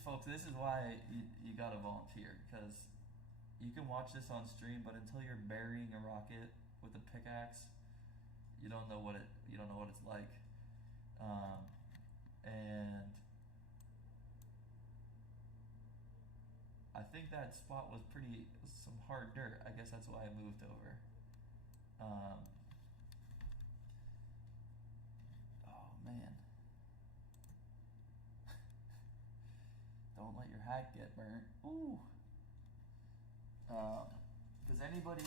folks, this is why you gotta volunteer, because you can watch this on stream, but until you're burying a rocket with a pickaxe, you don't know what it's like. And I think that spot was some hard dirt. I guess that's why I moved over. Oh man. Don't let your hat get burnt. Ooh. Does anybody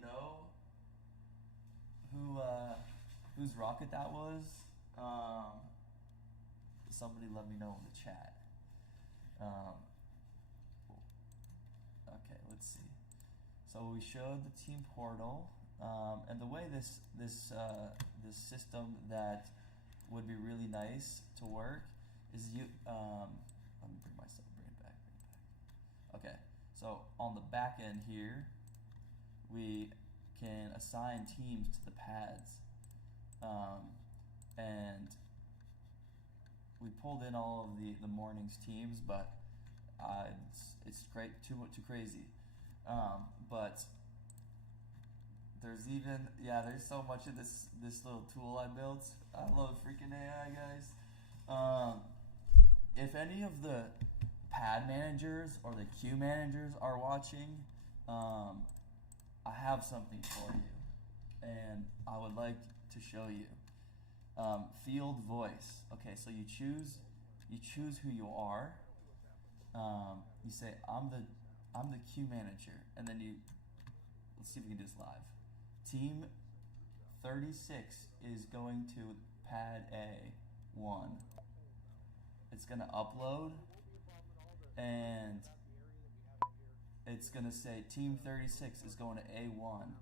know whose rocket that was? Somebody let me know in the chat. Okay, let's see. So we showed the team portal, and the way this system that would be really nice to work is you. Let me bring it back. Okay, so on the back end here, we can assign teams to the pads, and we pulled in all of the morning's teams, but it's too crazy. But there's so much of this little tool I built. I love freaking AI, guys. If any of the pad managers or the queue managers are watching, I have something for you, and I would like to show you. Field voice. Okay, so you choose who you are. You say I'm the queue manager, and then let's see if we can do this live. Team 36 is going to pad A1. It's gonna upload, and it's gonna say Team 36 is going to A1,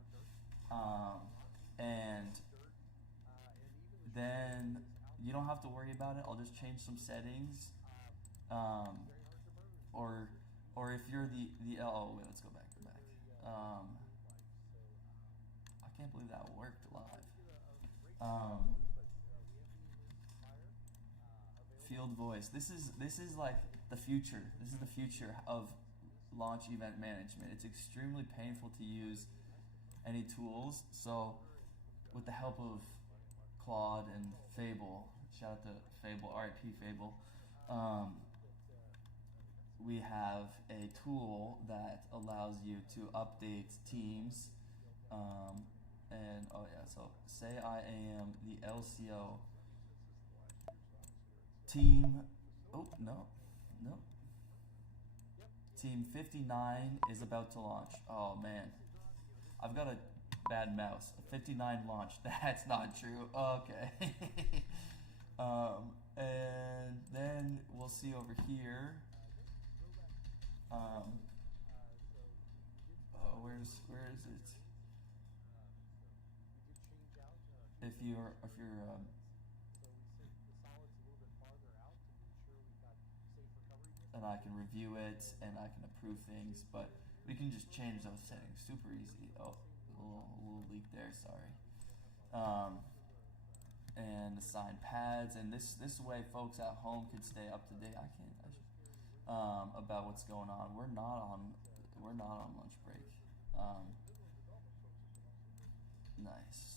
and then you don't have to worry about it. I'll just change some settings, or if you're the oh wait, let's go back. I can't believe that worked live. Field voice. This is like the future. This is the future of launch event management. It's extremely painful to use any tools. So with the help of Claude and Fable, shout out to Fable, RIP Fable, we have a tool that allows you to update teams, and so say I am the LCO team, team 59 is about to launch. Oh man, I've got a bad mouse. 59 launch. That's not true. Okay. And then we'll see over here. Where is it? If you're and I can review it and I can approve things, but we can just change those settings super easy. Oh, a little leak there, sorry. And assign pads, and this way folks at home can stay up to date. About what's going on. We're not on lunch break. Nice.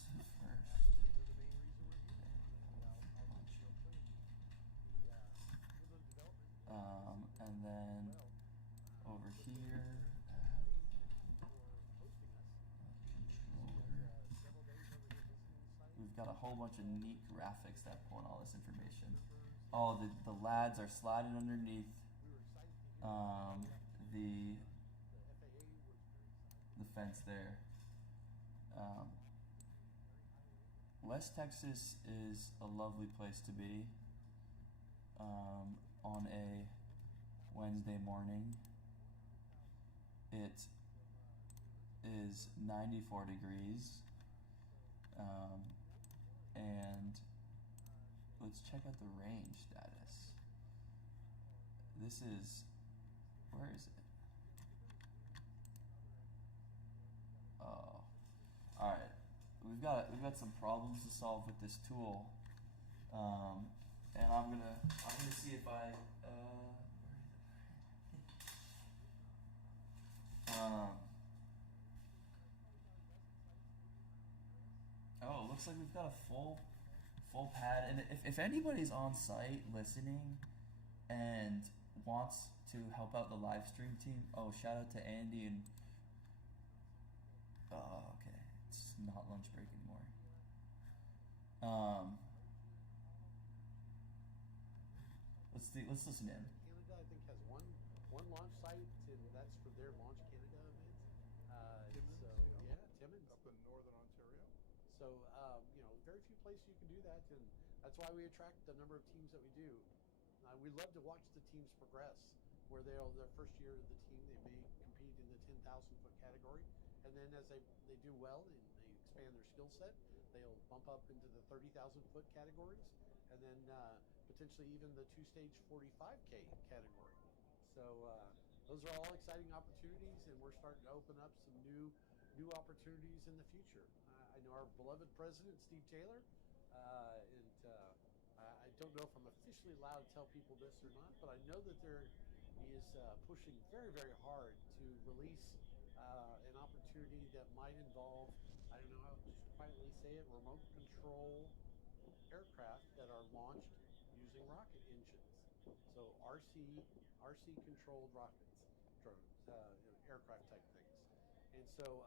And then over here, we've got a whole bunch of neat graphics that pull in all this information. Oh, the lads are sliding underneath the fence there. West Texas is a lovely place to be on a Wednesday morning. It is 94 degrees, and let's check out the rain status. This is, where is it? Oh, all right. We've got some problems to solve with this tool, and I'm gonna see if I oh, it looks like we've got a full pad, and if anybody's on site listening and wants to help out the live stream team, oh, shout out to Andy and okay, it's not lunch break anymore. Let's listen in. Canada, I think one launch site, and that's for their Launch Canada event. Timmins, so yeah. yeah, Timmins. Up in northern Ontario. So very few places you can do that, and that's why we attract the number of teams that we do. We love to watch the teams progress. Where their first year of the team, they may compete in the 10,000 foot category, and then as they do well and they expand their skill set, they'll bump up into the 30,000 foot categories, and then potentially even the two-stage 45K category. So those are all exciting opportunities, and we're starting to open up some new opportunities in the future. I know our beloved president, Steve Taylor, and I don't know if I'm officially allowed to tell people this or not, but I know that there is pushing very, very hard to release an opportunity that might involve, I don't know how to quietly say it, remote control aircraft that are launched using rocket engines. So RC controlled rockets, drones, aircraft type things. And so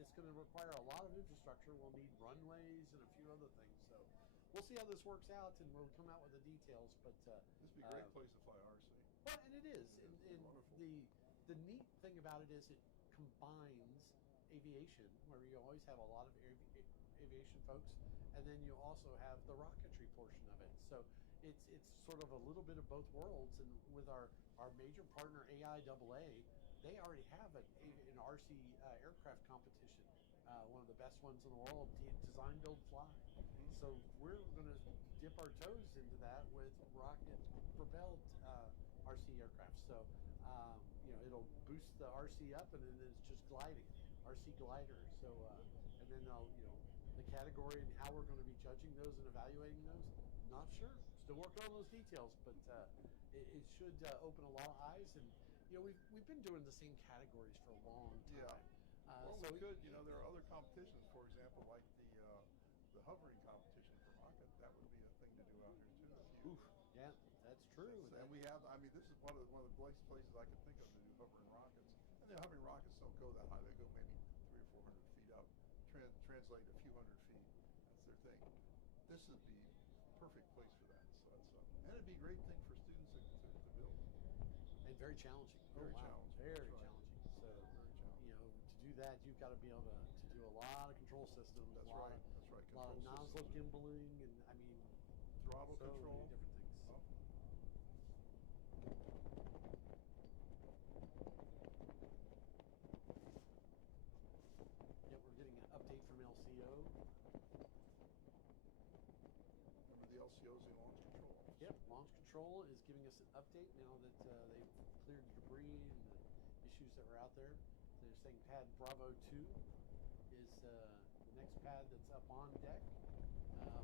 it's going to require a lot of infrastructure. We'll need runways and a few other things. So we'll see how this works out, and we'll come out with the details. But This would be a great place to fly RC. well, and it is. It is And wonderful. the neat thing about it is it combines aviation, where you always have a lot of aviation folks, and then you also have the rocketry portion of it. So it's sort of a little bit of both worlds. And with our major partner AIAA, they already have an RC aircraft competition, one of the best ones in the world, Design, Build, Fly. So we're going to dip our toes into that with rocket-propelled RC aircraft. So it'll boost the RC up, and then it's just gliding, RC glider. So and then the category and how we're going to be judging those and evaluating those, not sure. Still working on those details, but it should open a lot of eyes. And we've been doing the same categories for a long time. Yeah. Well, so we could. There are other competitions, for example, like the hovering competition for rocket. That would be a thing to do out here too. Oof, yeah, that's true. And we have. I mean, this is one of the places I can think of to do hovering rockets. And the hovering rockets don't go that high. They go maybe 300 or 400 feet up. Translate a few hundred feet. That's their thing. This would be perfect place for that. So that's and it'd be a great thing for students to build. And very challenging. Very wow. challenging. Very That's right. challenging. So Very challenging. to do that, you've got to be able to do a lot of control systems. That's a lot right. Of, That's right. a lot of Control nozzle systems. gimbaling, and Throttle so control. many different things. Oh. Yeah, we're getting an update from LCO. Remember the LCO's the launch control office. Yep, launch control is giving us an update now that they've cleared the debris and the issues that were out there. They're saying pad Bravo 2 is the next pad that's up on deck.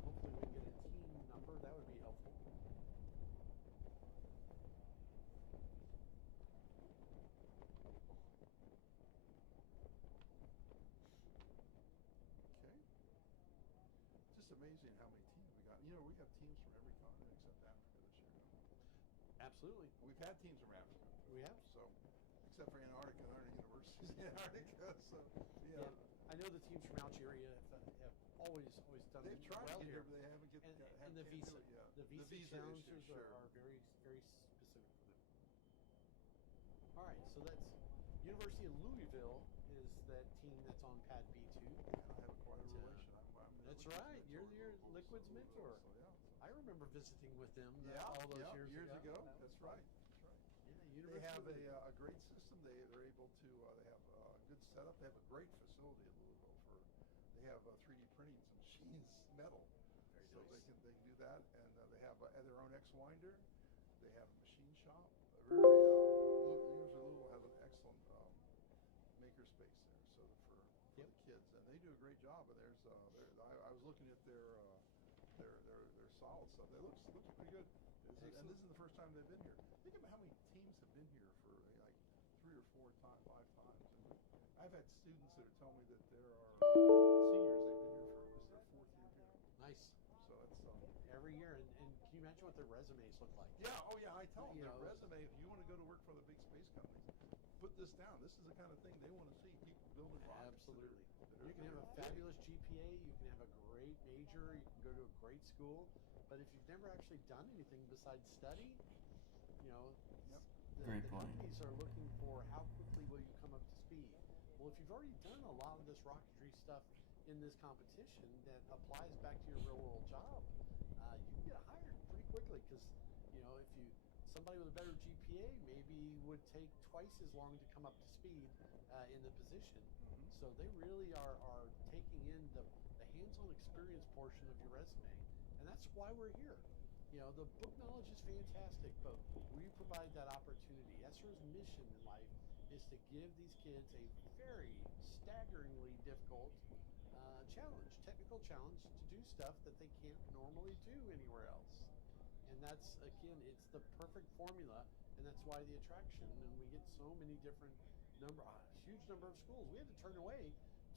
Hopefully we can get a team number. That would be helpful. Okay. Just amazing how many teams we got. We have teams from every continent except Africa this year. Absolutely. We've had teams from Africa. We have. So, except for Antarctica, there aren't any universities in Antarctica. So, yeah. I know the teams from Algeria have always done They've tried well to get here. here, but they haven't And the can't do visa. it yet. The visa challenges issue, sure. are very, very specific for them. All right, so that's University of Louisville is that team that's on pad B2. And I have quite a relation. I'm That's Liquid's right. mentor You're in Louisville, Liquid's so mentor. So, yeah. I remember visiting with them Yeah, all those yeah, years ago. That's right. That's right. Yeah, They have University of a great system. They're able to. They have a good setup. They have a great facility at Louisville for. They have 3D printing some machines, metal. Very So nice. they can do that, and they have their own X winder. They have a machine shop. University of Louisville has an excellent maker space there, so for the kids, and they do a great job. And I was looking at their solid stuff. They looks pretty good. And this is the first time they've been here. Think about how many teams have been here for like 3 or 4 times, 5 times. And I've had students that are telling me that there are seniors. They've been here for this is their 4th year here. Nice. So it's Every year, and can you imagine what their resumes look like? yeah. Oh yeah. I tell them You their know, resume. If you want to go to work for the big space companies, put this down. This is the kind of thing they want to see. People building rockets. Absolutely. that You can have a fabulous GPA. You can have a great major. You can go to a great school. But if you've never actually done anything besides study, Yep. Great the point. companies are looking for how quickly will you come up to speed. Well, if you've already done a lot of this rocketry stuff in this competition that applies back to your real world job, you can get hired pretty quickly because, you know, if you somebody with a better GPA maybe would take twice as long to come up to speed in the position. So they really are taking in the hands-on experience portion of your resume, and that's why we're here. You know, the book knowledge is fantastic, but we provide that opportunity. ESSER's mission in life is to give these kids a very staggeringly difficult challenge, technical challenge to do stuff that they can't normally do anywhere else. And that's, again, it's the perfect formula, and that's why the attraction, and we get so many different huge number of schools. We had to turn away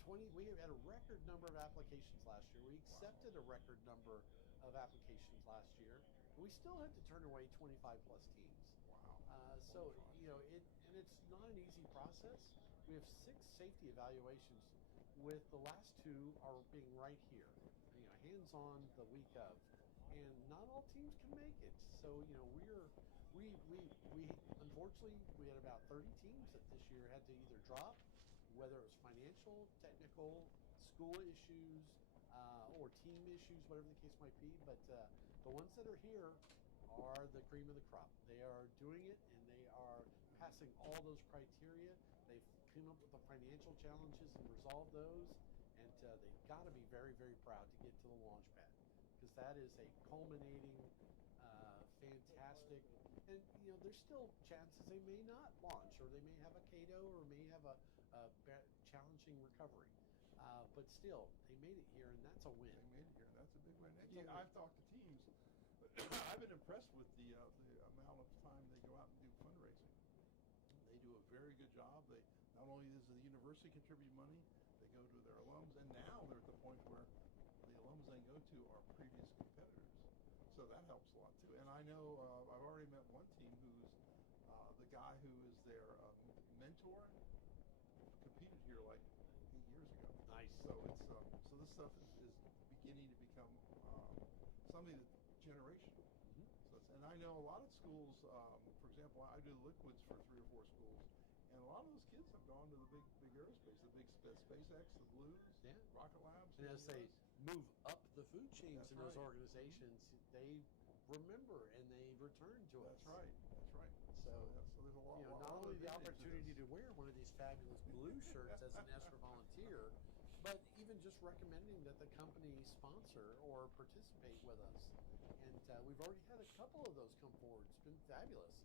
20, we had a record number of applications last year. We accepted a record number of applications last year, and we still had to turn away 25 plus teams. Wow. So, you know, and it's not an easy process. We have 6 safety evaluations, with the last 2 are being right here, you know, hands-on the week of, and not all teams can make it. So, you know, we unfortunately, we had about 30 teams that this year had to either drop, whether it was financial, technical, school issues, or team issues, whatever the case might be. But the ones that are here are the cream of the crop. They are doing it, and they are passing all those criteria. They've come up with the financial challenges and resolved those, and they've got to be very, very proud to get to the launch pad, because that is a culminating, fantastic, and you know, there's still chances they may not launch, or they may have a KATO, or may have a challenging recovery. But still, they made it here, and that's a win. They made it here, and that's a big win. That's a win. I've talked to teams. I've been impressed with the amount of time they go out and do fundraising. They do a very good job. They not only does the university contribute money, they go to their alums, and now they're at the point where the alums they go to are previous competitors. So that helps a lot too. And I know I've already met one team who's the guy who is their mentor competed here like 8 years ago. Nice. So it's so this stuff is beginning to become something that's generational. So and I know a lot of schools. For example, I do liquids for 3 or 4 schools, and a lot of those kids have gone to the big aerospace, the big SpaceX, the Blues, Yeah. Rocket Labs. And as they move up the food chains That's in those right. organizations, they remember and they return to us. That's right. That's right. So, so there's a lot. You know, not lot of only the advantage opportunity this. to wear one of these fabulous blue shirts as an ESSER volunteer, but even just recommending that the company sponsor or participate with us. And we've already had a couple of those come forward. It's been fabulous.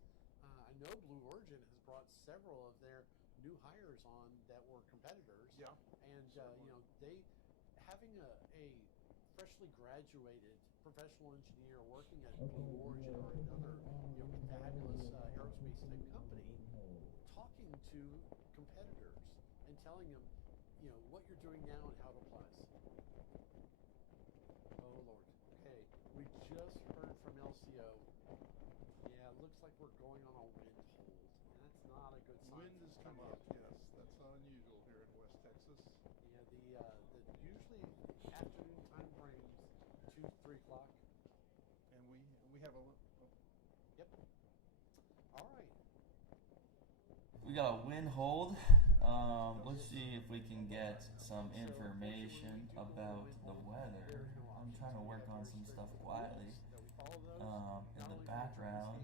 I know Blue Origin has brought several of their new hires on that were competitors. Yeah. And you know, they having a freshly graduated professional engineer working at Blue Origin or another, you know, fabulous aerospace type company, talking to competitors and telling them, you know, what you're doing now and how it applies. Oh Lord. Okay, we just heard from LCO. Yeah, it looks like we're going on a wind hold, and that's not a good sign. Wind has come up. Yes, that's unusual here in West Texas. Yeah, the usually afternoon time frames, 2 to 3 o'clock. And we have a. Yep. All right. We got a wind hold. Let's see if we can get some information about the weather. I'm trying to work on some stuff quietly in the background.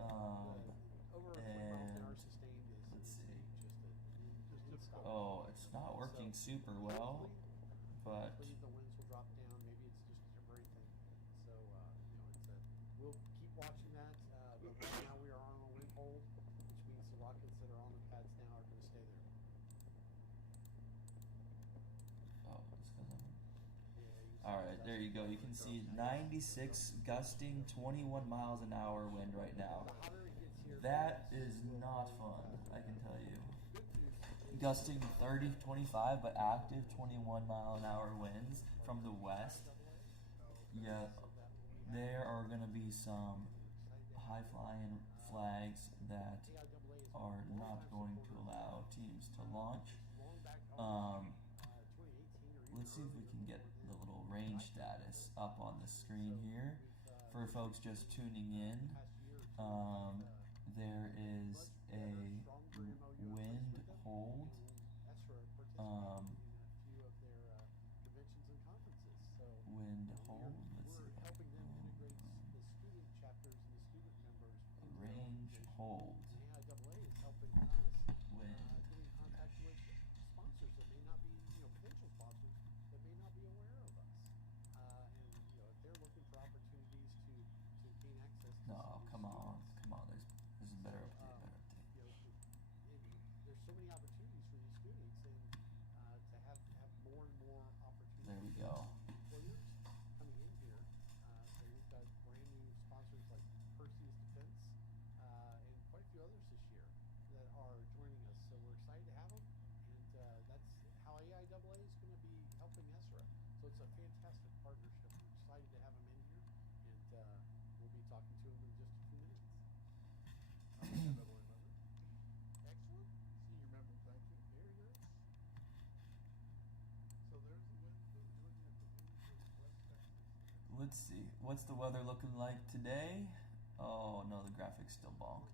And let's see. Oh, it's not working super well, but the winds will drop down. Maybe it's just a temporary thing. So you know, we'll keep watching that. But right now we are on a wind hold, which means the rockets that are on the pads now are going to stay there. oh, it's 'cause I'm. Yeah, All right, there you go. You can see 96 gusting 21 miles an hour wind right now. The hotter it gets here, That is not fun, I can tell you. Gusting 30, 25, but active 21 mile an hour winds from the west. Yeah, there are going to be some high flying flags that are not going to allow teams to launch. Let's see if we can get the little range status up on the screen here for folks just tuning in. There is so many opportunities for these students, and to have more and more opportunities. There we go. Employers coming in here. So we've got brand new sponsors like Perseus Defense and quite a few others this year that are joining us. So we're excited to have them, and that's how AIAA is going to be helping ESRA. So it's a fantastic partnership. We're excited to have them in here, and we'll be talking to them in just a few minutes. Excellent. Senior member, thank you. Very nice. So there's the wind. You're looking at the wind for West Texas. Let's see. What's the weather looking like today? Oh no, the graphics still bonked.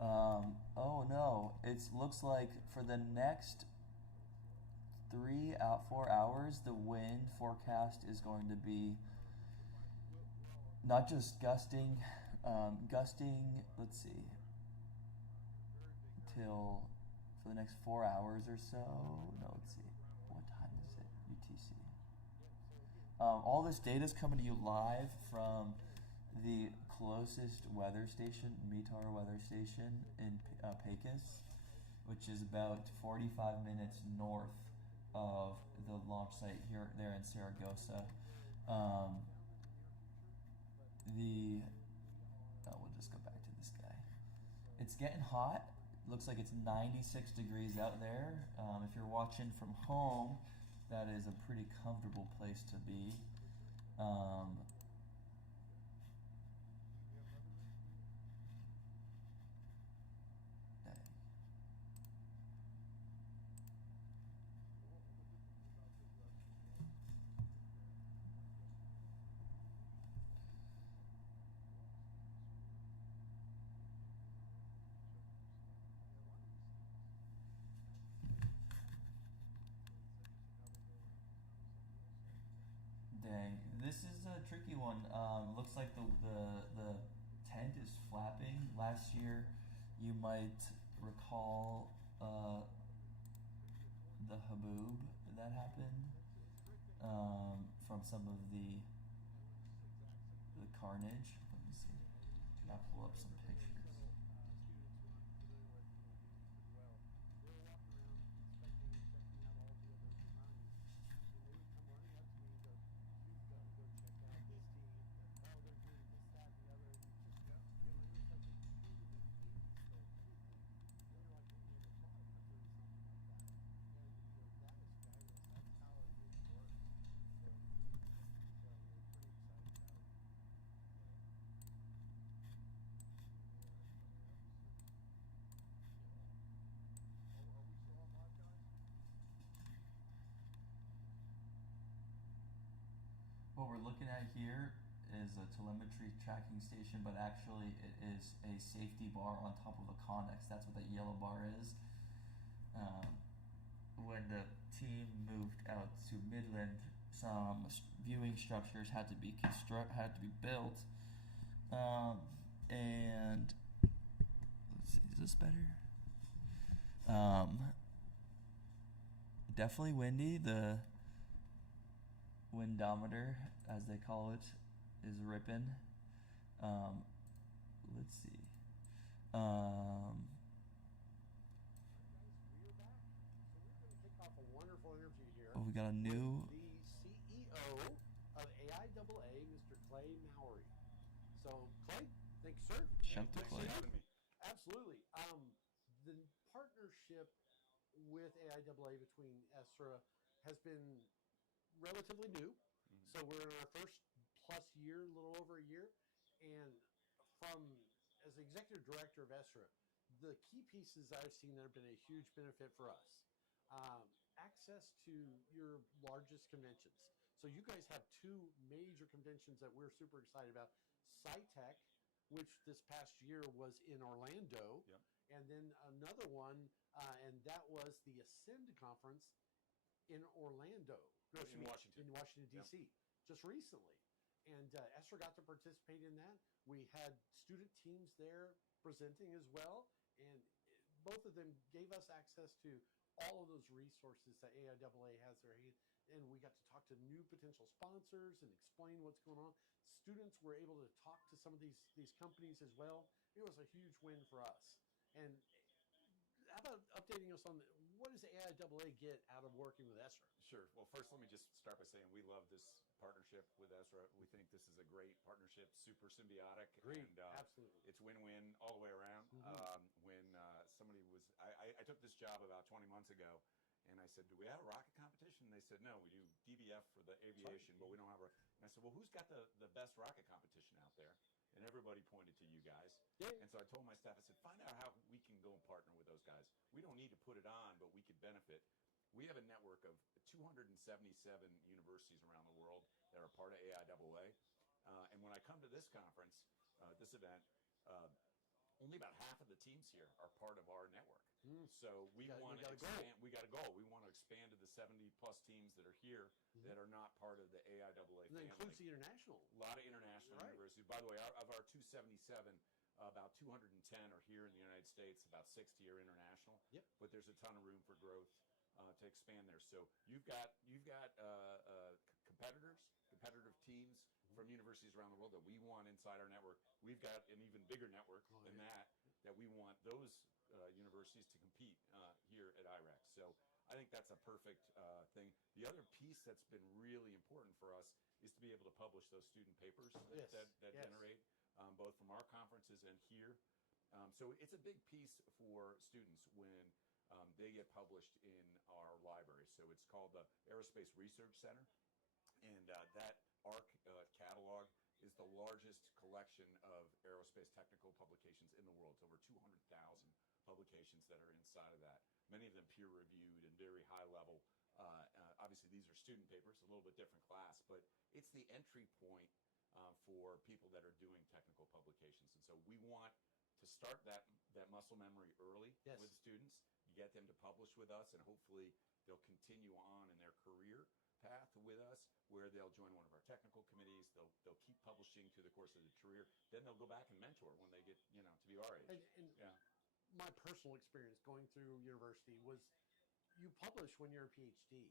Oh no, it looks like for the next 4 hours, the wind forecast is going to be not just gusting, let's see, till for the next 4 hours or so. No, let's see. What time is it? UTC. All this data is coming to you live from the closest weather station, METAR weather station in Pecos, which is about 45 minutes north of the launch site there in Saragossa. We'll just go back to this guy. It's getting hot. Looks like it's 96 degrees out there. If you're watching from home, that is a pretty comfortable place to be. Dang, this is a tricky one. Looks like the tent is flapping. Last year, you might recall the haboob that happened from some of the carnage. Let me see. I'll pull up some pictures. What we're looking at here is a telemetry tracking station, but actually it is a safety bar on top of a connex. That's what that yellow bar is. When the team moved out to Midland, some viewing structures had to be built, and let's see, is this better? Definitely windy. The windometer, as they call it, is ripping. Let's see. We are back. So we're going to kick off a wonderful interview here. Oh, we got a new. The CEO of AIAA, Mr. Clay Mowry. So, Clay, thank you, sir. Shout to Clay. Absolutely. The partnership with AIAA between ESRA has been relatively new. So we're in our first plus year, a little over a year. And as executive director of ESRA, the key pieces I've seen that have been a huge benefit for us. Access to your largest conventions. So you guys have two major conventions that we're super excited about. SciTech, which this past year was in Orlando, and then another one, and that was the Ascend conference in Orlando. In Washington. D.C. just recently. And ESRA got to participate in that. We had student teams there presenting as well. And both of them gave us access to all of those resources that AIAA has their hand. And we got to talk to new potential sponsors and explain what's going on. Students were able to talk to some of these companies as well. It was a huge win for us. And how about updating us on what does AIAA get out of working with ESRA? Sure. Well, first, let me just start by saying we love this partnership with ESRA. We think this is a great partnership, super symbiotic. Agreed. And, Absolutely. It's win-win all the way around. When somebody was, I took this job about 20 months ago, and I said, do we have a rocket competition? And they said, no, we do DBF for the aviation, but we don't have a, and I said, well, who's got the best rocket competition out there? And everybody pointed to you guys. Yeah. And so I told my staff, I said, find out how we can go and partner with those guys. We don't need to put it on, but we could benefit. We have a network of 277 universities around the world that are part of AIAA. And when I come to this conference, this event, only about half of the teams here are part of our network. So we want to expand. We got a goal. We want to expand to the 70+ teams that are here that are not part of the AIAA family. And that includes the international. A lot of international universities. By the way, of our 277, about 210 are here in the United States. About 60 are international. Yep. But there's a ton of room for growth to expand there. So you've got competitive teams from universities around the world that we want inside our network. We've got an even bigger network than that we want those universities to compete here at IREC. So I think that's a perfect thing. The other piece that's been really important for us is to be able to publish those student papers that generate both from our conferences and here. So it's a big piece for students when they get published in our library. So it's called the Aerospace Research Center, and that ARC catalog is the largest collection of aerospace technical publications in the world. It's over 200,000 publications that are inside of that. Many of them peer-reviewed and very high level. Obviously, these are student papers, a little bit different class, but it's the entry point for people that are doing technical publications. And so we want to start that muscle memory early with students, get them to publish with us, and hopefully they'll continue on in their career path with us, where they'll join one of our technical committees. They'll keep publishing through the course of the career. Then they'll go back and mentor when they get to be our age. And my personal experience going through university was, you publish when you're a PhD.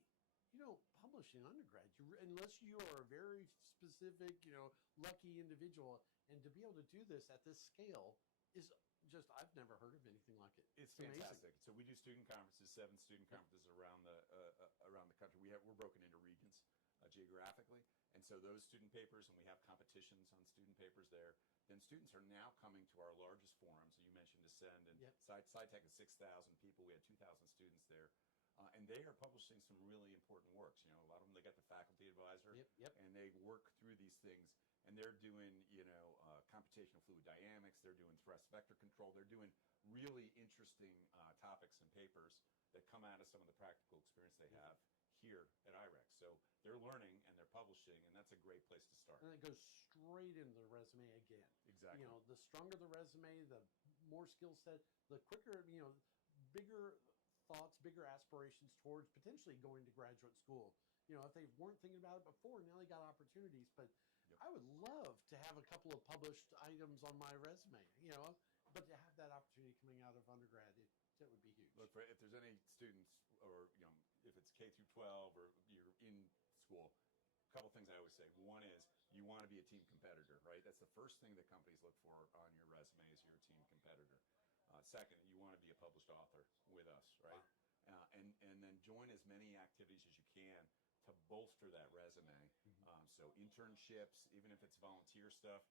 You don't publish in undergrad, unless you are a very specific, lucky individual. And to be able to do this at this scale is just, I've never heard of anything like it. It's fantastic. So we do student conferences, 7 student conferences around the country. We're broken into regions geographically, and so those student papers, and we have competitions on student papers there. Then students are now coming to our largest forums. So you mentioned Ascend, and SciTech is 6,000 people. We had 2,000 students there. And they are publishing some really important works. A lot of them, they got the faculty advisor, and they work through these things. And they're doing, computational fluid dynamics. They're doing thrust vector control. They're doing really interesting topics and papers that come out of some of the practical experience they have here at IREC. So they're learning and they're publishing, and that's a great place to start. And it goes straight into the resume again. Exactly. The stronger the resume, the more skill set, the quicker, bigger thoughts, bigger aspirations towards potentially going to graduate school. If they weren't thinking about it before, now they got opportunities. But I would love to have a couple of published items on my resume, but to have that opportunity coming out of undergrad, that would be huge. Look, if there's any students, or if it's K through 12 or you're in school, a couple things I always say. One is you want to be a team competitor, right? That's the first thing that companies look for on your resume, is you're a team competitor. Second, you want to be a published author with us, right? Wow. And then join as many activities as you can to bolster that resume. So internships, even if it's volunteer stuff,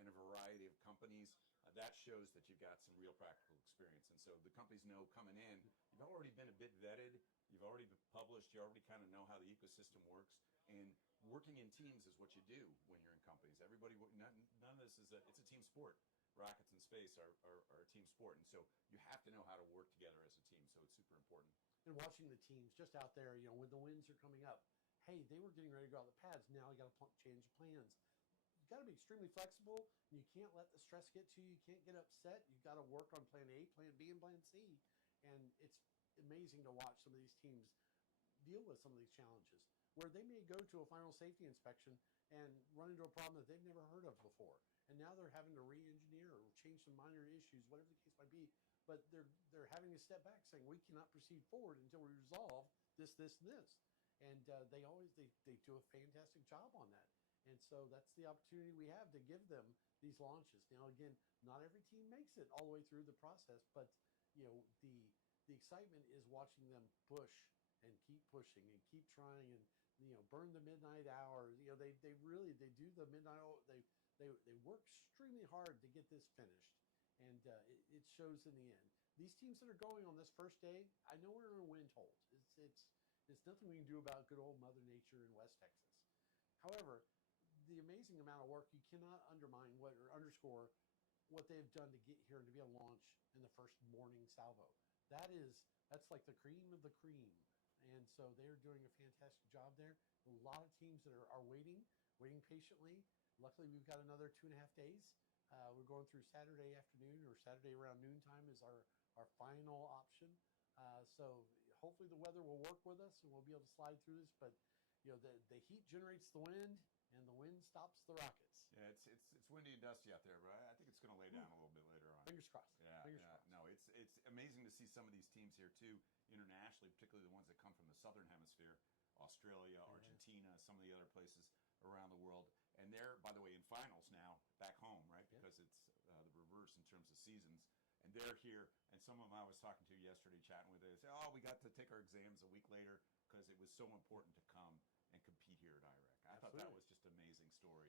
and a variety of companies, that shows that you've got some real practical experience. And so the companies know coming in, you've already been a bit vetted, you've already been published, you already kind of know how the ecosystem works, and working in teams is what you do when you're in companies. Everybody, none of this it's a team sport. Rockets and space are a team sport, and so you have to know how to work together as a team, so it's super important. And watching the teams just out there, when the winds are coming up, hey, they were getting ready to go out the pads, now you got to change plans. You got to be extremely flexible, and you can't let the stress get to you. You can't get upset. You got to work on plan A, plan B, and plan C. And it's amazing to watch some of these teams deal with some of these challenges, where they may go to a final safety inspection and run into a problem that they've never heard of before. And now they're having to re-engineer or change some minor issues, whatever the case might be. But they're having to step back, saying we cannot proceed forward until we resolve this, this, and this. And they do a fantastic job on that. And so that's the opportunity we have to give them these launches. Now, again, not every team makes it all the way through the process, but the the excitement is watching them push and keep pushing and keep trying and burn the midnight hour. They do the midnight. They work extremely hard to get this finished, and it shows in the end. These teams that are going on this first day, I know we're in a wind hold. It's nothing we can do about good old Mother Nature in West Texas. However, the amazing amount of work, you cannot underscore what they've done to get here and to be able to launch in the first morning salvo. That's like the cream of the cream. And so they're doing a fantastic job there. A lot of teams that are waiting patiently. Luckily, we've got another 2.5 days. We're going through Saturday afternoon, or Saturday around noontime is our final option. So hopefully the weather will work with us and we'll be able to slide through this. But the heat generates the wind, and the wind stops the rockets. Yeah, it's windy and dusty out there, but I think it's going to lay down a little bit later on. Fingers crossed. Fingers crossed. No, it's amazing to see some of these teams here too, internationally, particularly the ones that come from the southern hemisphere, Australia, Argentina, some of the other places around the world. And they're, by the way, in finals now back home, right? Because it's the reverse in terms of seasons. And they're here, and some of them I was talking to yesterday, chatting with, they say, "Oh, we got to take our exams a week later because it was so important to come and compete here at IREC." I thought that was just an amazing story.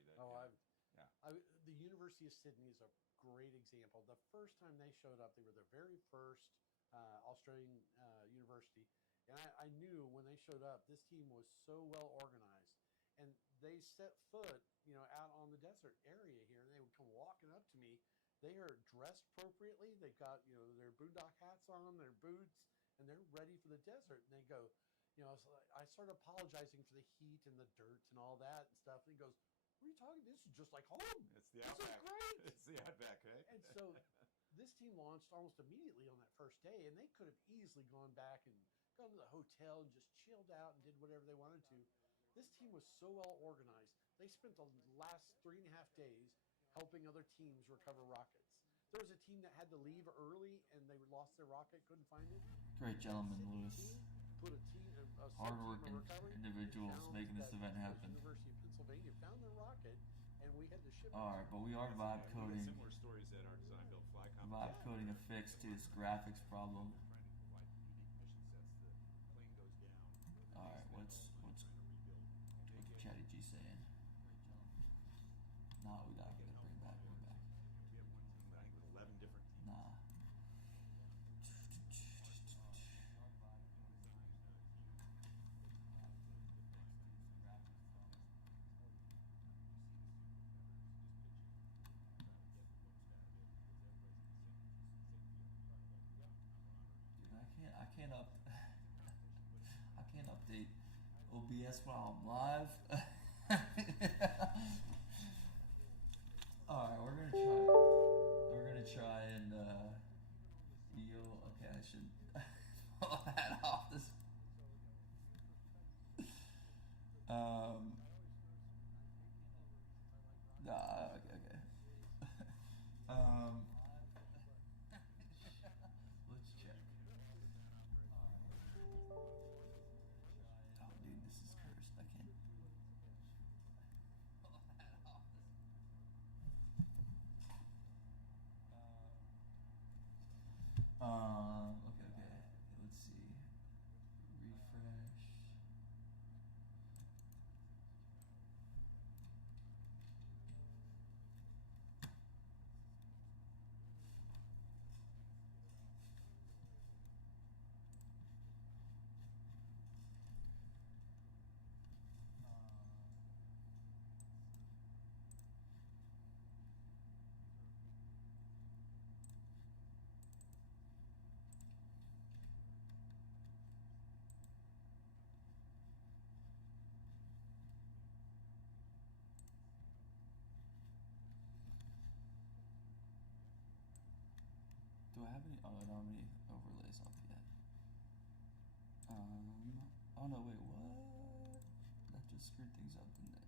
The University of Sydney is a great example. The first time they showed up, they were the very first Australian university, and I knew when they showed up, this team was so well organized, and they set foot, out on the desert area here, and they would come walking up to me. They are dressed appropriately. They've got their boondock hats on, their boots, and they're ready for the desert. And they go, I started apologizing for the heat and the dirt and all that and stuff. And he goes, "What are you talking? This is just like home. It's the Outback. This is great." It's the Outback, eh? And so this team launched almost immediately on that first day, and they could have easily gone back and gone to the hotel and just chilled out and did whatever they wanted to. This team was so well organized. They spent the last 3.5 days helping other teams recover rockets. There was a team that had to leave early and they lost their rocket, couldn't find it. Great gentleman, Lewis. Put a Hardworking individuals making this event happen. University of Pennsylvania found their rocket, and we had to ship it. Alright, but we are vibe coding. Similar stories at our design build fly competition. Vibe coding a fix to this graphics problem. Trying to provide unique mission sets. The plane goes down. Alright, what's Chatty G saying? No, we gotta bring back. We have one team, I think, with 11 different teams. Nah. Dude, I can't update OBS while I'm live. Alright, we're gonna try and okay, I should pull that off this. Nah, okay. Let's check. Oh, dude, this is cursed. I can't. Okay. Let's see. Refresh. Do I have any? Oh, I don't have any overlays up yet. Oh no, wait, what? That just screwed things up, didn't it?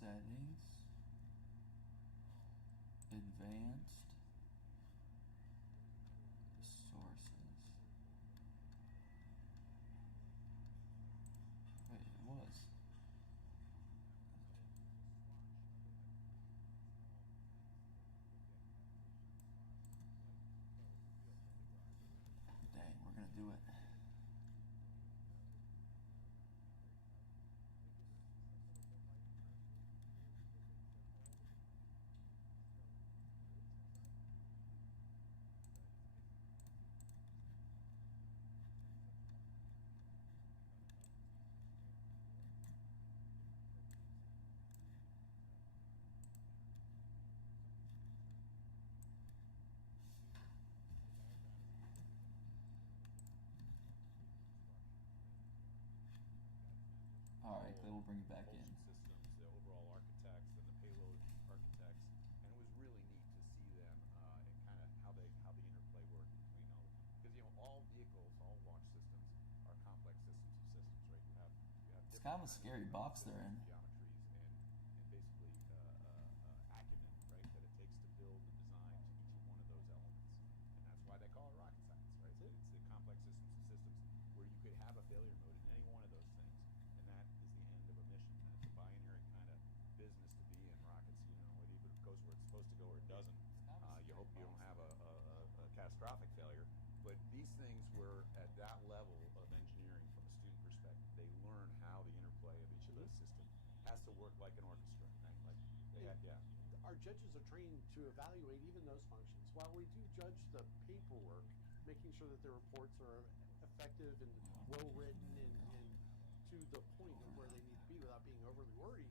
Settings. Advanced. Sources. Wait, it was. Dang, we're gonna do it. Alright, they will bring it back in. Propulsion systems, the overall architects, and the payload architects, and it was really neat to see them and kind of how the interplay worked between all. Because all vehicles, all launch systems are complex systems of systems, right? You have It's kind of a scary box they're in. geometries and basically acumen, right? That it takes to build and design to each one of those elements, and that's why they call it rocket science, right? It's the complex systems of systems where you could have a failure mode in any one of those things. And that is the end of a mission. And it's a binary kind of business to be in rockets. Whether it goes where it's supposed to go or it doesn't. You hope you don't have a catastrophic failure. But these things were at that level of engineering from a student perspective. They learn how the interplay of each of those systems has to work like an orchestra, right? Like they Our judges are trained to evaluate even those functions. While we do judge the paperwork, making sure that the reports are effective and well written and to the point of where they need to be without being overly wordy,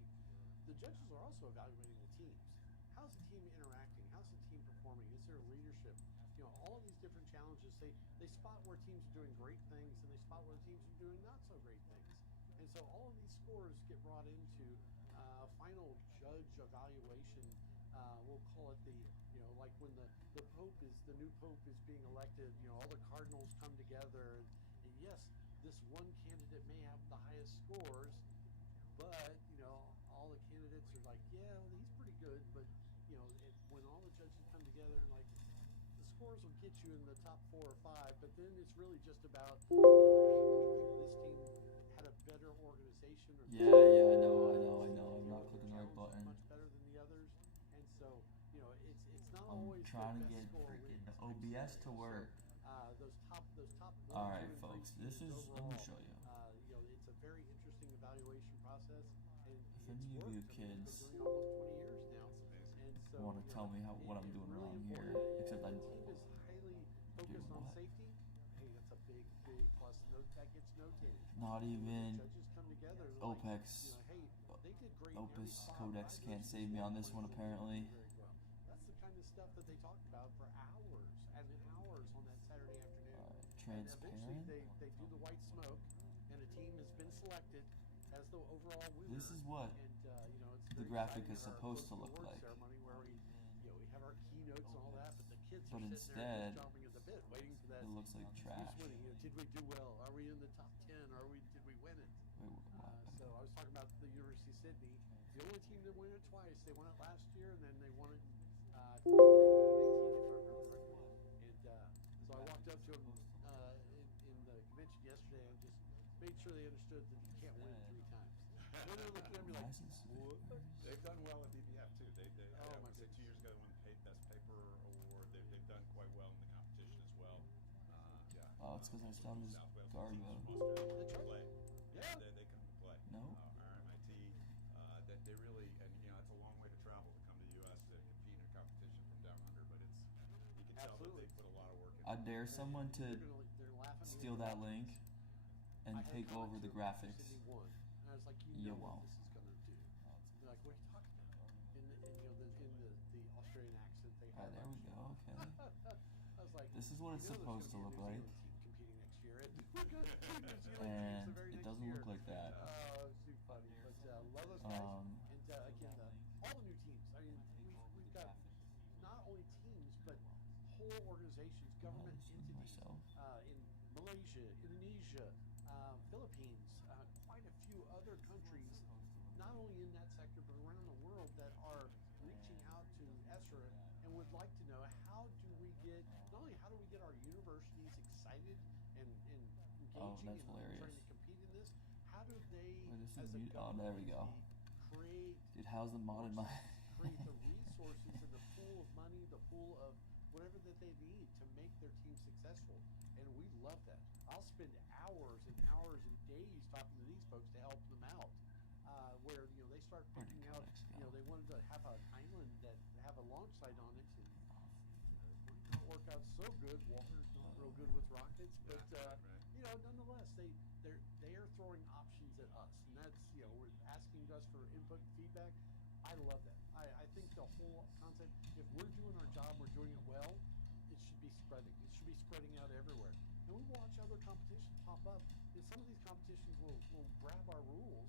the judges are also evaluating the teams. How's the team interacting? How's the team performing? Is there leadership? All of these different challenges, they spot where teams are doing great things and they spot where teams are doing not so great things. And so all of these scores get brought into final judge evaluation. We'll call it like when the new pope is being elected, all the cardinals come together and yes, this one candidate may have the highest scores, but all the candidates are like, yeah, well, he's pretty good, but when all the judges come together and like the scores will get you in the top 4 or 5, but then it's really just about hey, we think this team had a better organization or Yeah, I know. I'm not clicking the right button. much better than the others, and so it's not I'm always trying to the get best score freaking wins. OBS to work. Those top 1, Alright, 2, and 3 folks, teams let me overall, show you. it's a very interesting evaluation process, and If it's any of worked. you We've kids been doing it almost 20 years now, and so want to tell me what I'm doing really wrong here, important. except I The team is highly focused on what? safety. Hey, that's a big plus. That gets notated. not When even the judges come together, they're OPEX, like, hey, they did great in every Opus spot. Codex Why can't those save me on this one didn't do apparently. very well? That's the kind of stuff that they talked about for hours and hours on that Saturday afternoon. And eventually Transparent. they do the white smoke, and a team has been selected as the overall winner. This is what And it's the very graphic exciting is at our supposed to closing look awards like. ceremony where we have our keynotes and all that, but the kids But are sitting there instead, just chomping at the bit, waiting for that. it looks like Who's trash. winning? Did we do well? Are we in the top 10? Did we win it? Wait, what? So I was talking about the University of Sydney, the only team that won it twice. They won it last year, and then they won it in 2019, if I remember correctly. And so I walked up to them in the convention yesterday and just made sure they understood that you can't win 3 times. And then they're looking at me like, what? They've done well at BBF too. I Oh, would my say 2 years ago they won the Best Paper Award. They've done quite well in the competition as well. Oh, it's because I started as South Wales Garbo. teams from Australia That's right. play. Yeah. They come to play. No? RMIT. That they really, and it's a long way to travel to come to the U.S. to compete in a competition from down under. But you can tell that they put a lot of work in. I dare someone to They're laughing at me. steal that link and I had take over comments the that graphics. Sydney won. And I was like, You what won't. this is going to do. They're like, what are you talking about? In the Australian accent they have. Alright, there we go. Okay. I was like, This is what it's there's supposed to gonna look be a like. New Zealand team competing next year. And we're going to see New Zealand teams And the very it next doesn't year. look like that. Oh, it's too funny. But love those guys. And again, all the new teams. I mean, we've got not only teams, but whole organizations, government this was entities myself. in Malaysia, Indonesia, Philippines, quite a few other countries not only in that sector but around the world that are reaching out to ESRA and would like to know how do we get our universities excited and engaging Oh, that's and hilarious. trying to compete in this? How do they, Wait, this is as a mute. Oh, there we go. government, create Dude, how's the modded my? create the resources and the pool of money, the pool of whatever that they need to make their team successful? And we love that. I'll spend hours and hours and days talking to these folks to help them out. Where they start Where did picking out, codecs go? they wanted to have an island that have a launch site on it, and it didn't work out so good. Water's not real good with rockets, but nonetheless, they are throwing options at us, and that's we're asking us for input and feedback. I love that. I think the whole concept, if we're doing our job, we're doing it well, it should be spreading. It should be spreading out everywhere. And we watch other competitions pop up, and some of these competitions will grab our rules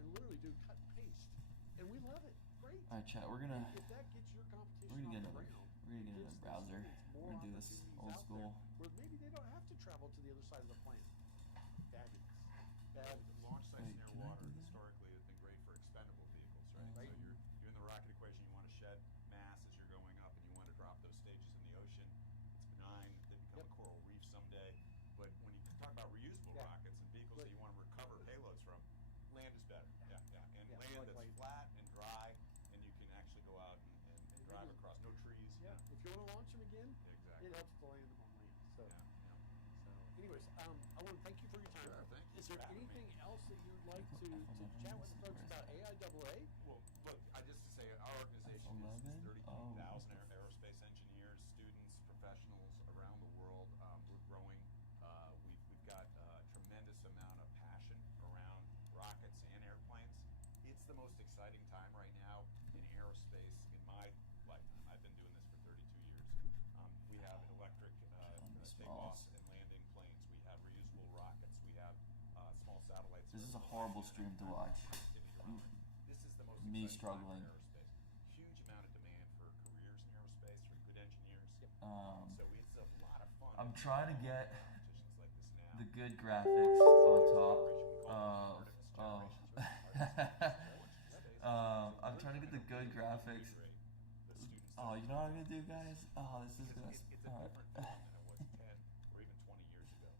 and literally do cut and paste. And we love it. Great. All right, chat. We're gonna If that gets your competition get off the another. ground, We're gonna get gives another the browser. students We're more gonna do this opportunities old out school. there where maybe they don't have to travel to the other side of the planet. Fabulous. Fabulous. Launch sites Wait, near can I water do that? historically have been great for expendable vehicles, right? Right. So you're in the rocket equation, you want to shed mass as you're going up, and you want to drop those stages in the ocean. It's benign. They become a coral reef someday. But when you talk about reusable rockets and vehicles that you want to recover payloads from, land is better. And land that's flat and dry, and you can actually go out and drive across. No trees. Yeah. If you want to launch them again, Exactly. it helps to land them on land. So, Yeah. anyways, I want to thank you for your time. Sure, thank you Is for there having me. anything else that you'd like to chat with the folks about AIAA? Well, look, I just to say our organization is 33,000 aerospace engineers, students, professionals around the world. We're growing. We've got a tremendous amount of passion around rockets and airplanes. It's the most exciting time right now in aerospace in my lifetime. I've been doing this for 32 years. We have electric takeoffs and landing planes. We have reusable rockets. We have small satellites. This is a horrible stream to watch. This is the most Me exciting struggling. time for aerospace. Huge amount of demand for careers in aerospace, for good engineers. So it's a lot of fun. I'm trying to get competitions like this now. the good graphics on top. I'm trying to get the good graphics. Oh, you know what I'm gonna do, guys? Oh, this is gonna. It's a different film than it was 10 or even 20 years ago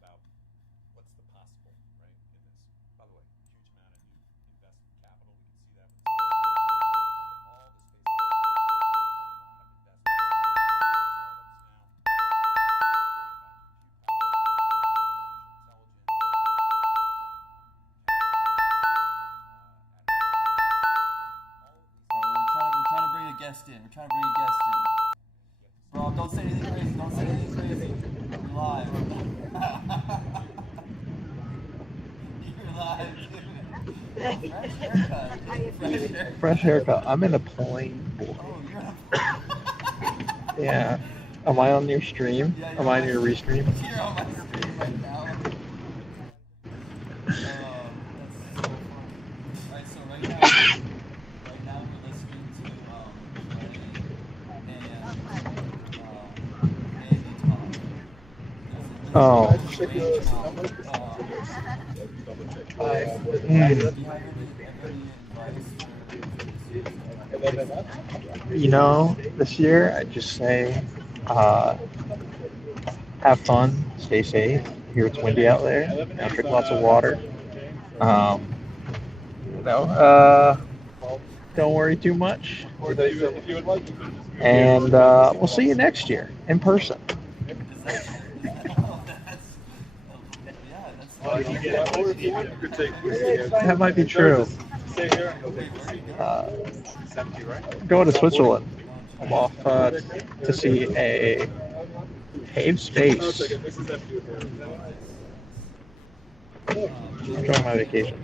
about what's the possible, right, in this. By the way, huge amount of new investment capital. We can see that with all the space. A lot of investment. We're trying to bring a guest in. Bro, don't say anything crazy. Don't say anything crazy. We're live. You're live, dude. Fresh haircut. Fresh haircut. I'm in a plane. Oh, you're in a Yeah. Am I on your stream? Yeah, Am I on your restream? You're on my screen right now. That's so funny. Alright, so right now we're listening to You know, this year I just say, have fun, stay safe. Here it's windy out there. Drink lots of water. Don't worry too much. And we'll see you next year in person. That might be true. Go to Switzerland. I'm off to see a cave space. Enjoying my vacation.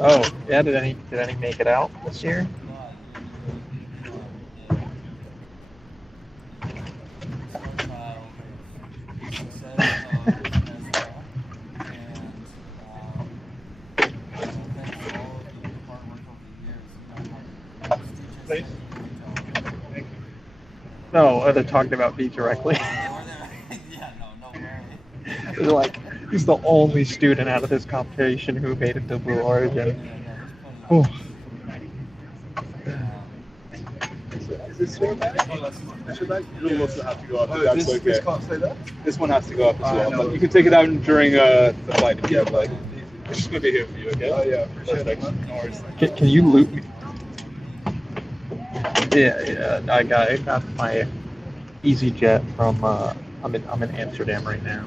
Oh, yeah. Did any make it out this year? No, they're talking about me directly. Yeah, no way. They're like, He's the only student out of this competition who made it to Blue Origin. Yeah, no, there's plenty of Oof. Is this straight back? Should I? You'll also have to go up. Oh, That's this okay. can't stay there? This one has to go up as well. But you can take it out during the flight if you would like. It's just gonna be here for you, okay? Oh yeah, appreciate Perfect. it. No worries. Can you loot me? Yeah, I got my EasyJet from I'm in Amsterdam right now.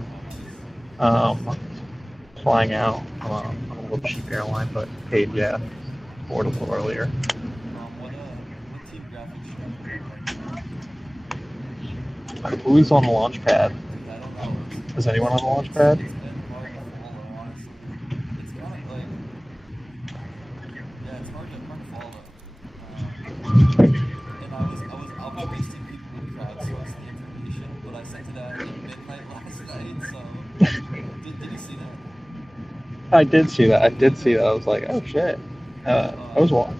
Flying out on a little cheap airline, but paid affordable earlier. What team graphics? Who's on the launch pad? I don't know. Is anyone on the launch pad? It's been hard to follow, honestly. It's kind of like, yeah, it's hard to follow. And I'll be wasting people with crowdsource the information, but I sent it out at midnight last night, so did you see that? I did see that. I was like, oh shit. I was wrong.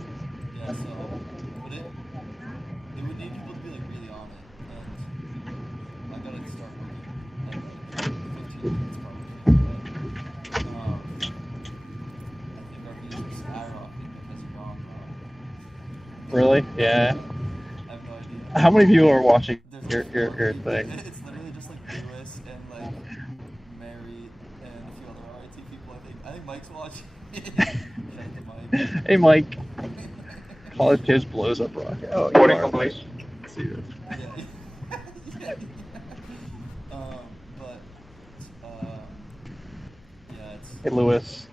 Yeah, so, but it would need people to be like really on it, and I gotta start working like 15 minutes probably, but I think our views are skyrocketing because you're gone, bro. Really? Yeah. I have no idea. How many people are watching There's your thing? It's literally just like Lewis and like Mary and a few other RIT people. I think Mike's watching. Shout out to Mike. Hey Mike. College Kids blows up rocket. Oh, you are. Let's see this. Yeah. But yeah, it's Hey Lewis.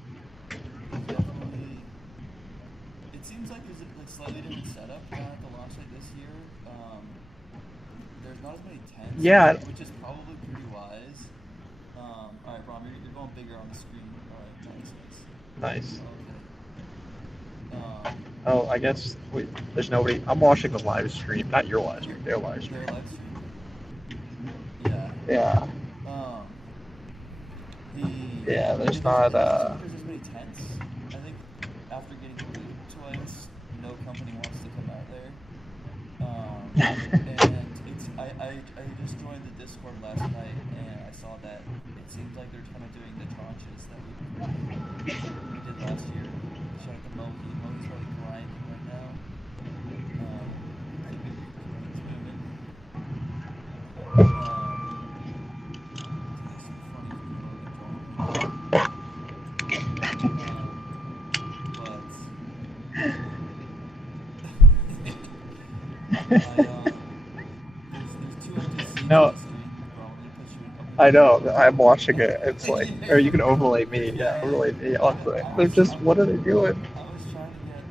definitely. It seems like there's a slightly different setup at the launch site this year. There's not as many tents. Yeah. Which is probably pretty wise. All right, Brom, you're going bigger on the screen. All right, nice. Nice. Okay. Oh, I guess there's nobody. I'm watching the live stream, not your live stream, their live stream. Their live stream. Yeah. Yeah. Yeah, there's not. Because there's many tents. I think after getting booed twice, no company wants to come out there. And it's I just joined the Discord last night and I saw that it seems like they're kind of doing the tranches that we did last year. Shout out to Mohi. Mohi's probably grinding right now. Keeping things moving. No, I know. I'm watching it. It's like, or you can overlay me. Yeah, overlay me onto it. They're just, what are they doing? I was trying to get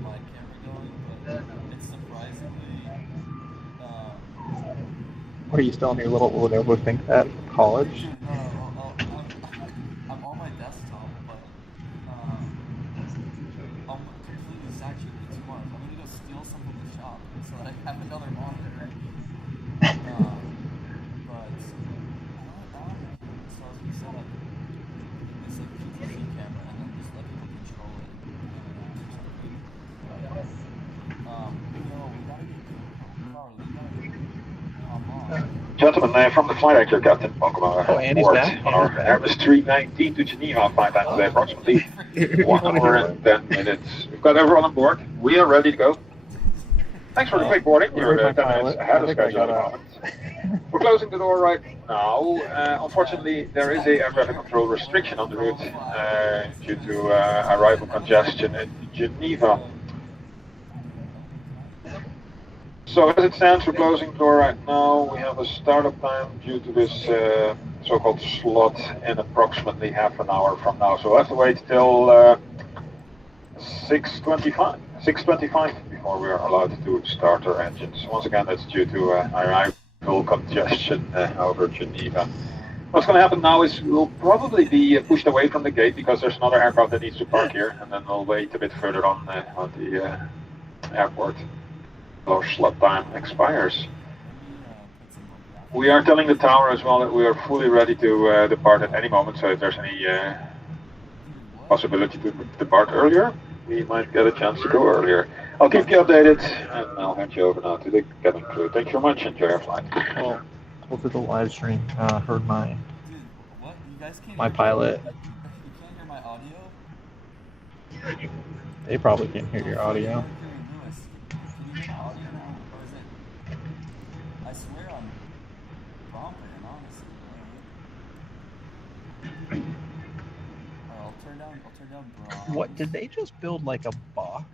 my camera going, but it's surprisingly. What are you still on your little Lenovo ThinkPad from college? I'm on my desktop, but I'm completely saturated too much. I'm gonna go steal some from the shop so that I have another monitor. But I don't know. So I was gonna set up this like PTZ camera and then just let people control it. We gotta get Carl, we gotta hop on. Gentlemen, from the flight anchor, Captain, welcome on Andy's board back. on our Airbus 319 to Geneva, flight time today, approximately 1 hour and 10 minutes. We've got everyone on board. We are ready to go. Thanks for the quick boarding. We're 10 minutes ahead of schedule at the moment. We're closing the door right now. Unfortunately, there is a air traffic control restriction on the route due to arrival congestion in Geneva. So as it stands, we're closing the door right now. We have a startup time due to this so-called slot in approximately half an hour from now. So we'll have to wait till 6:25 before we are allowed to start our engines. Once again, that's due to arrival congestion over Geneva. What's going to happen now is we'll probably be pushed away from the gate because there's another aircraft that needs to park here, and then we'll wait a bit further on the airport. Our slot time expires. We are telling the tower as well that we are fully ready to depart at any moment, so if there's any possibility to depart earlier, we might get a chance to go earlier. I'll keep you updated, and I'll hand you over now to the cabin crew. Thank you very much, enjoy your flight. Well, look at the live stream. Heard my Dude, what? You guys guys can't my hear pilot. You can't hear my audio? They probably can hear Yo, your Freddie audio. Mercury and Lewis, can you hear my audio now? Or is it... I swear I'm bumping, honestly. Alright, I'll turn down bronze. What, did they just build like a box?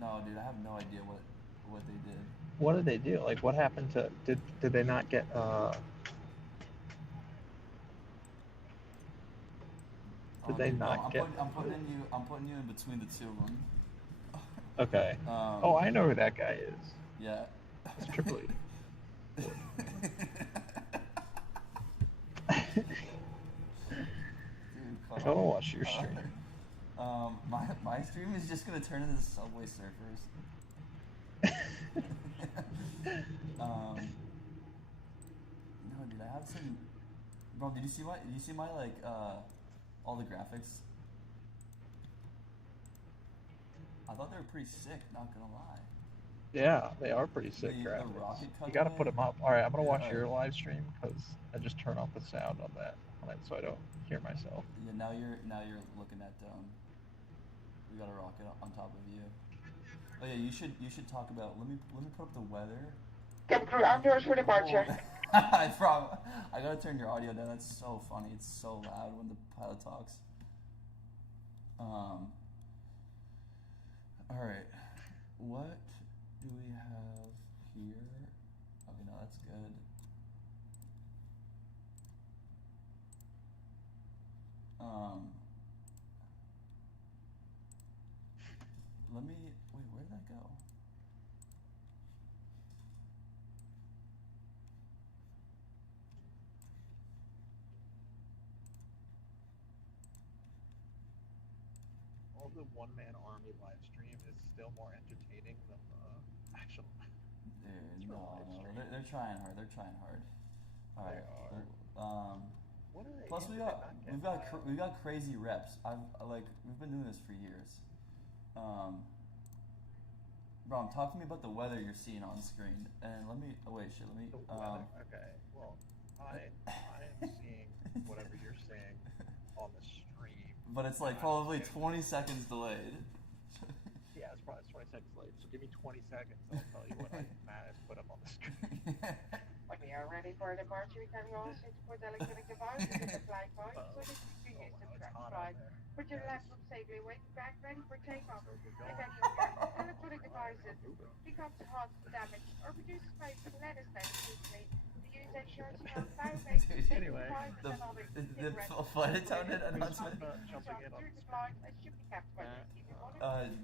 No, dude, I have no idea what they did. What did they do? Like, what happened to, did they not get, did they Dude, bro, not get, I'm putting you in between the two of them. okay. Oh, I know who that guy is. Yeah. It's Triple E. Dude, I gotta watch your stream. My stream is just gonna turn into Subway Surfers. No, dude, I have some. Bro, did you see my like all the graphics? I thought they were pretty sick. Not gonna lie. Yeah, they are pretty sick The graphics. rocket You gotta cutaway? put them up. All right, I'm gonna watch Yeah. your live stream because I just turn off the sound on it so I don't hear myself. Yeah, now you're looking at we got a rocket on top of you. Oh yeah, you should talk about. Let me put up the weather. Get through outdoors for departure. I gotta turn your audio down. That's so funny. It's so loud when the pilot talks. All right. What do we have here? Okay, no, that's good. Let me wait. Where did that go? All the one-man army live stream is still more entertaining than the actual. Dude, no, they're trying hard. They're trying hard. All right. What are they? Plus, we've got crazy reps. We've been doing this for years. Bro, talk to me about the weather you're seeing on screen. And let me. Oh wait, shit. Let me. The weather. Okay. Well, I am seeing whatever you're saying on the stream. But it's like probably 20 seconds delayed. Yeah, it's probably 20 seconds late. So give me 20 seconds. I'll tell you what I managed to put up on the screen. When we are ready for departure, we can also put electronic devices in the flight point so that you can use the track flight. Put your laptop safely away, back ready for takeoff. If any of your electronic devices becomes hot, damaged, or produces smoke, let us know immediately. The user ensures you have fire-based safety devices and other the flight attendant announcement.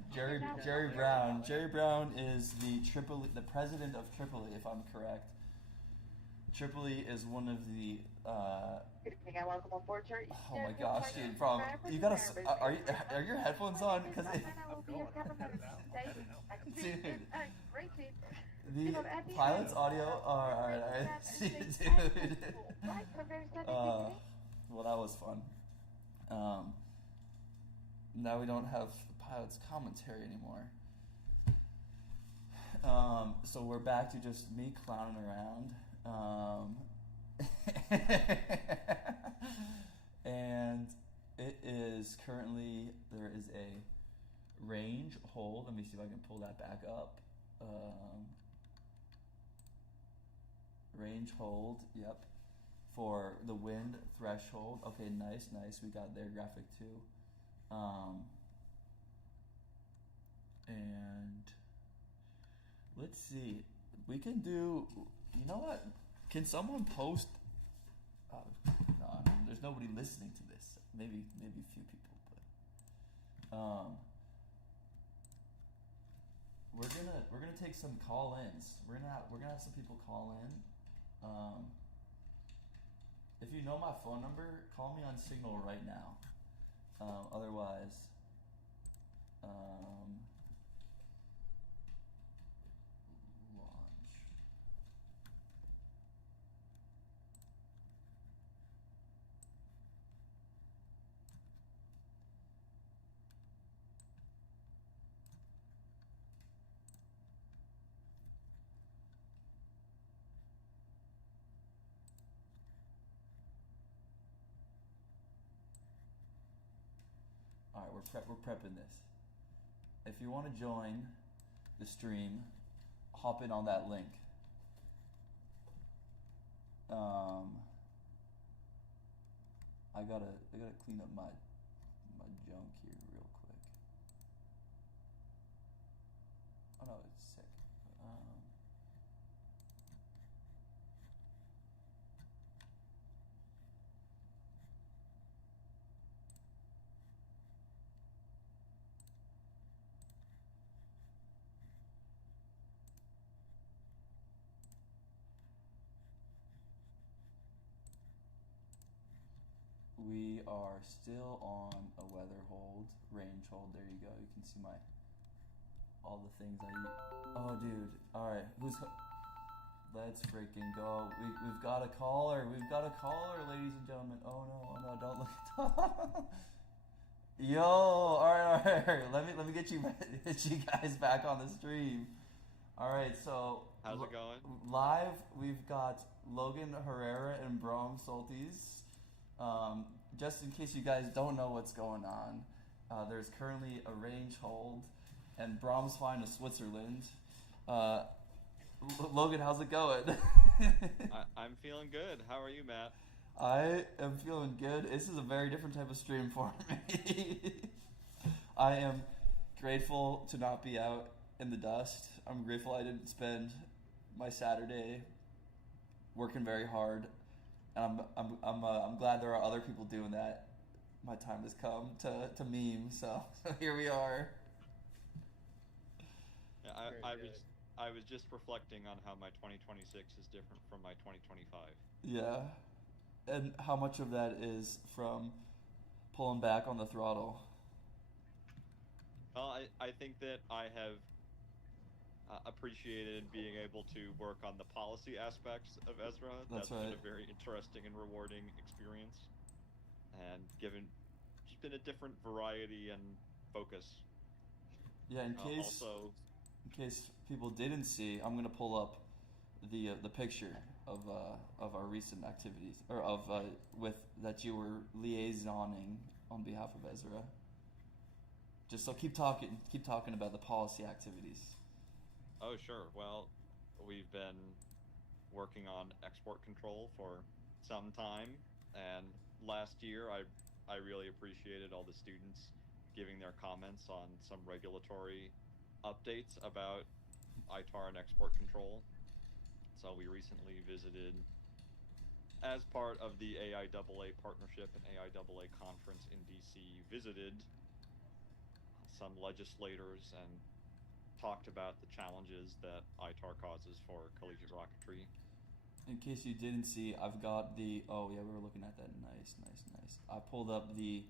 Jerry Brown. Jerry Brown is the president of Tripoli, if I'm correct. Tripoli is one of the. Good evening and welcome on board, sir. Oh my gosh, dude! You gotta. Are your headphones on? Because dude, the pilot's audio. Alright, dude. Well, that was fun. Now we don't have the pilot's commentary anymore. So we're back to just me clowning around. And it is currently, there is a range hold. Let me see if I can pull that back up. Range hold, yep. For the wind threshold. Okay, nice. We got their graphic too. And let's see. We can do, you know what? Can someone post? No, there's nobody listening to this. Maybe a few people, but we're gonna take some call-ins. We're gonna have some people call in. If you know my phone number, call me on Signal right now. Otherwise, launch. we're prepping this. If you want to join the stream, hop in on that link. I gotta clean up my junk here real quick. Oh no, it's sick. We are still on a weather hold, range hold. There you go. You can see all the things I eat. Oh, dude. All right, let's freaking go. We've got a caller. We've got a caller, ladies and gentlemen. Oh no, don't look at that. Yo, all right. Let me get you guys back on the stream. All right, so how's it going? Live, we've got Logan Herrera and Brom Soltis. Just in case you guys don't know what's going on, there's currently a range hold, and Brom's flying to Switzerland. Logan, how's it going? I'm feeling good. How are you, Matt? I am feeling good. This is a very different type of stream for me. I am grateful to not be out in the dust. I'm grateful I didn't spend my Saturday working very hard. And I'm glad there are other people doing that. My time has come to meme, so here we are. Yeah, I was just reflecting on how my 2026 is different from my 2025. Yeah, and how much of that is from pulling back on the throttle? Well, I think that I have appreciated being able to work on the policy aspects of Ezra. That's right. Been a very interesting and rewarding experience, and just been a different variety and focus. Yeah, in case people didn't see, I'm gonna pull up the picture of our recent activities, or of with that you were liaisoning on behalf of Ezra. Just so keep talking about the policy activities. Oh, sure. Well, we've been working on export control for some time, and last year I really appreciated all the students giving their comments on some regulatory updates about ITAR and export control. So we recently visited, as part of the AIAA partnership and AIAA conference in DC, visited some legislators and talked about the challenges that ITAR causes for collegiate rocketry. In case you didn't see, I've got we were looking at that. Nice. I pulled up the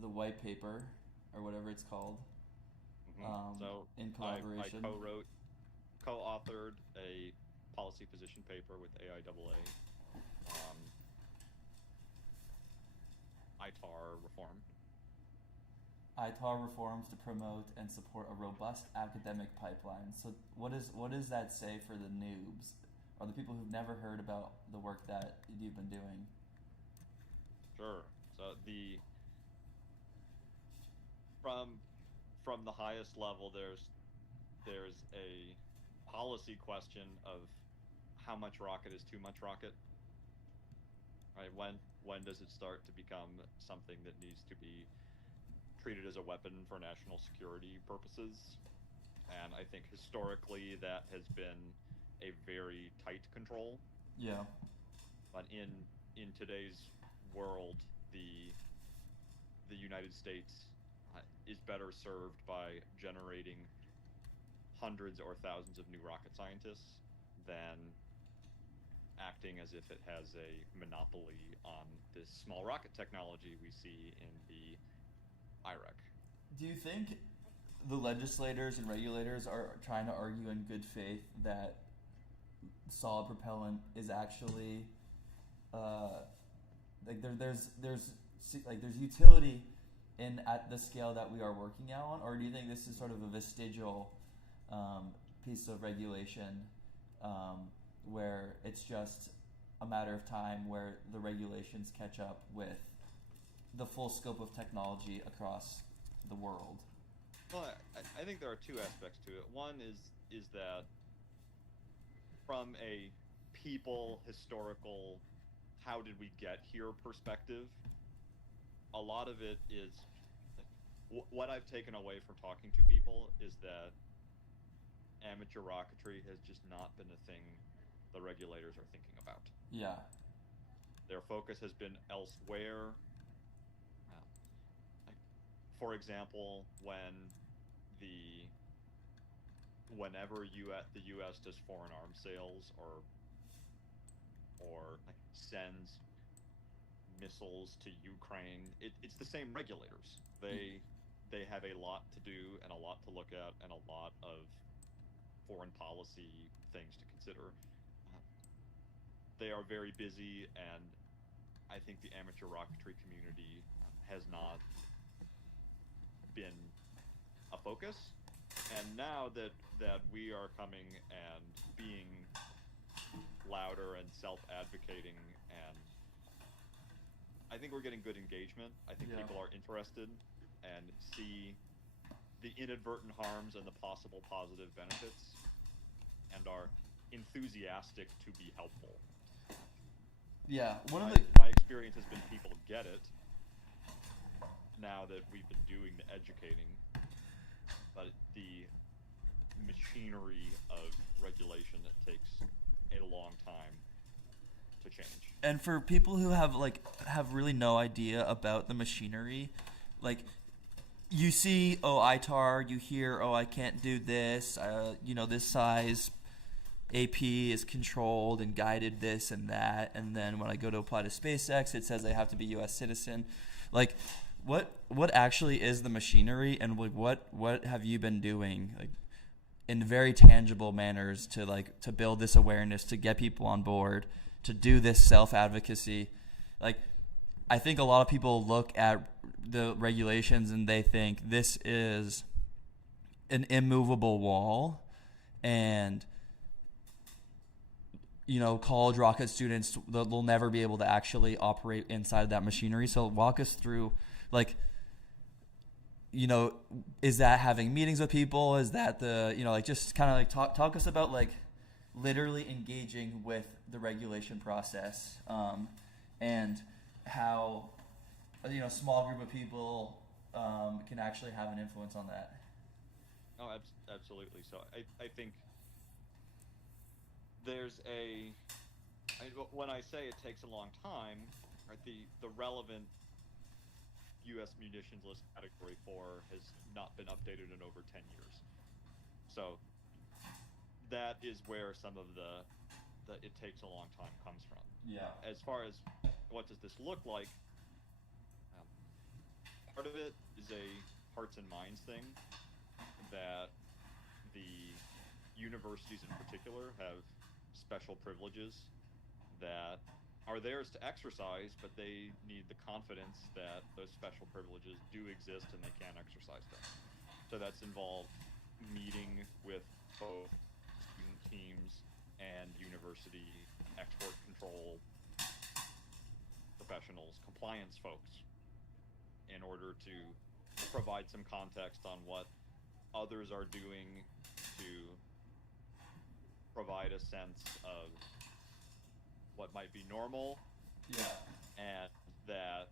white paper, or whatever it's called. Mm-hmm. So in collaboration. I co-authored a policy position paper with AIAA on ITAR reform. ITAR reforms to promote and support a robust academic pipeline. So what does that say for the noobs, or the people who've never heard about the work that you've been doing? Sure. So from the highest level, there's a policy question of how much rocket is too much rocket. Right? When does it start to become something that needs to be treated as a weapon for national security purposes? And I think historically that has been a very tight control. Yeah. But in today's world, the United States is better served by generating hundreds or thousands of new rocket scientists than acting as if it has a monopoly on this small rocket technology we see in the IREC. Do you think the legislators and regulators are trying to argue in good faith that solid propellant is actually there's utility in at the scale that we are working out on, or do you think this is sort of a vestigial piece of regulation where it's just a matter of time where the regulations catch up with the full scope of technology across the world? Well, I think there are two aspects to it. One is that from a people historical, how did we get here perspective, a lot of it is what I've taken away from talking to people is that amateur rocketry has just not been a thing the regulators are thinking about. Yeah. Their focus has been elsewhere. For example, whenever the U.S. does foreign arms sales or like sends missiles to Ukraine, it's the same regulators. They have a lot to do and a lot to look at and a lot of foreign policy things to consider. They are very busy, and I think the amateur rocketry community has not been a focus. And now that we are coming and being louder and self-advocating, and I think we're getting good engagement. I think people are interested and see the inadvertent harms and the possible positive benefits and are enthusiastic to be helpful. Yeah, my experience has been people get it now that we've been doing the educating, but the machinery of regulation, it takes a long time to change. And for people who have really no idea about the machinery, like you see, ITAR, you hear, I can't do this, this size AP is controlled and guided this and that, and then when I go to apply to SpaceX, it says I have to be U.S. citizen. Like, what actually is the machinery, and what have you been doing, like, in very tangible manners to build this awareness, to get people on board, to do this self-advocacy? Like, I think a lot of people look at the regulations and they think this is an immovable wall, and college rocket students, they'll never be able to actually operate inside of that machinery. So walk us through, is that having meetings with people? Is that just kind of talk us about literally engaging with the regulation process, and how small group of people can actually have an influence on that. Oh, absolutely. So I think there's when I say it takes a long time, right, the relevant U.S. munitions list category 4 has not been updated in over 10 years. So that is where some of the it takes a long time comes from. Yeah. As far as what does this look like, part of it is a hearts and minds thing, that the universities in particular have special privileges that are theirs to exercise, but they need the confidence that those special privileges do exist and they can exercise them. So that's involved meeting with both student teams and university export control professionals, compliance folks, in order to provide some context on what others are doing to provide a sense of what might be normal, and that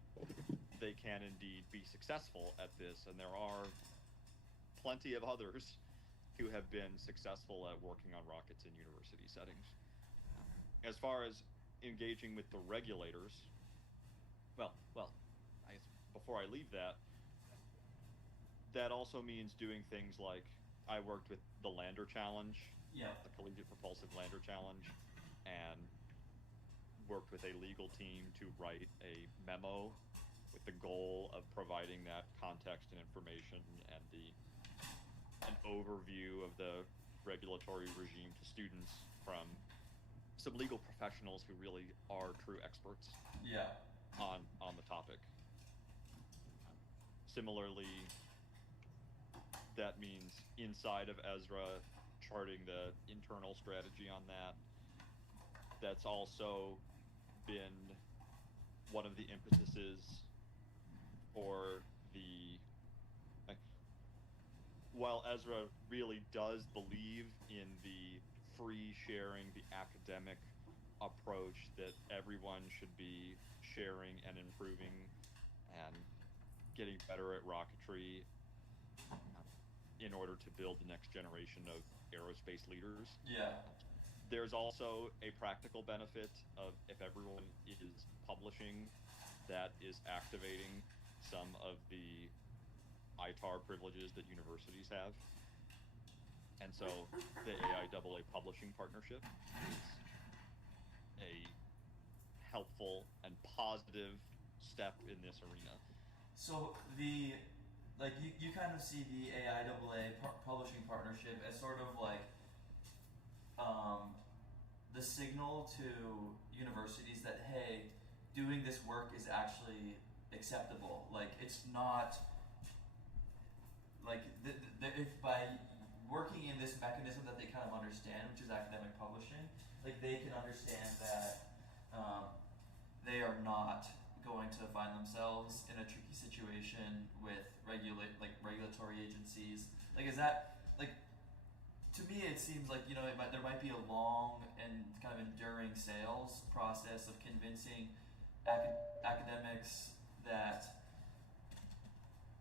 they can indeed be successful at this. And there are plenty of others who have been successful at working on rockets in university settings. As far as engaging with the regulators, before I leave that also means doing things like I worked with the Lander Challenge, the Collegiate Propulsive Lander Challenge, and worked with a legal team to write a memo with the goal of providing that context and information and an overview of the regulatory regime to students from some legal professionals who really are true experts on the topic. Similarly, that means inside of Ezra charting the internal strategy on that. That's also been one of the impetuses while Ezra really does believe in the free sharing, the academic approach that everyone should be sharing and improving and getting better at rocketry in order to build the next generation of aerospace leaders. Yeah. There's also a practical benefit of if everyone is publishing, that is activating some of the ITAR privileges that universities have. And so the AIAA publishing partnership is a helpful and positive step in this arena. So you kind of see the AIAA publishing partnership as sort of like the signal to universities that, hey, doing this work is actually acceptable. Like, it's not like if by working in this mechanism that they kind of understand, which is academic publishing, like they can understand that they are not going to find themselves in a tricky situation with regulatory agencies. Like, is that like, to me it seems like, you know, there might be a long and kind of enduring sales process of convincing academics that,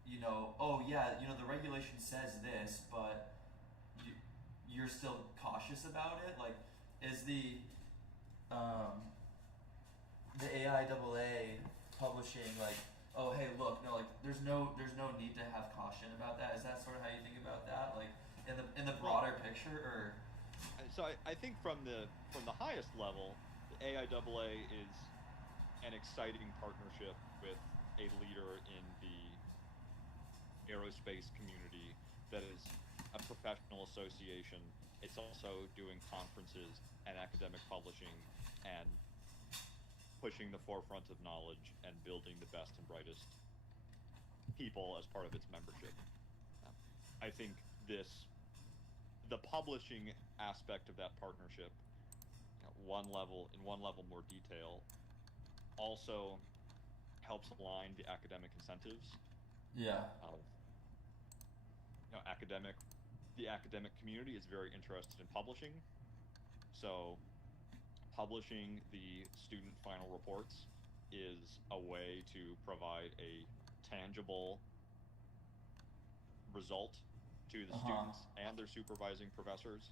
you know, oh yeah, you know, the regulation says this, but you're still cautious about it. Like, is the AIAA publishing like, oh hey, look, no, like there's no need to have caution about that? Is that sort of how you think about that, like in the broader picture? Or so I think from the highest level, the AIAA is an exciting partnership with a leader in the aerospace community that is a professional association. It's also doing conferences and academic publishing and pushing the forefront of knowledge and building the best and brightest people as part of its membership. I think the publishing aspect of that partnership, you know, one level more detail, also helps align the academic incentives. Yeah. You know, the academic community is very interested in publishing, so publishing the student final reports is a way to provide a tangible result to the students and their supervising professors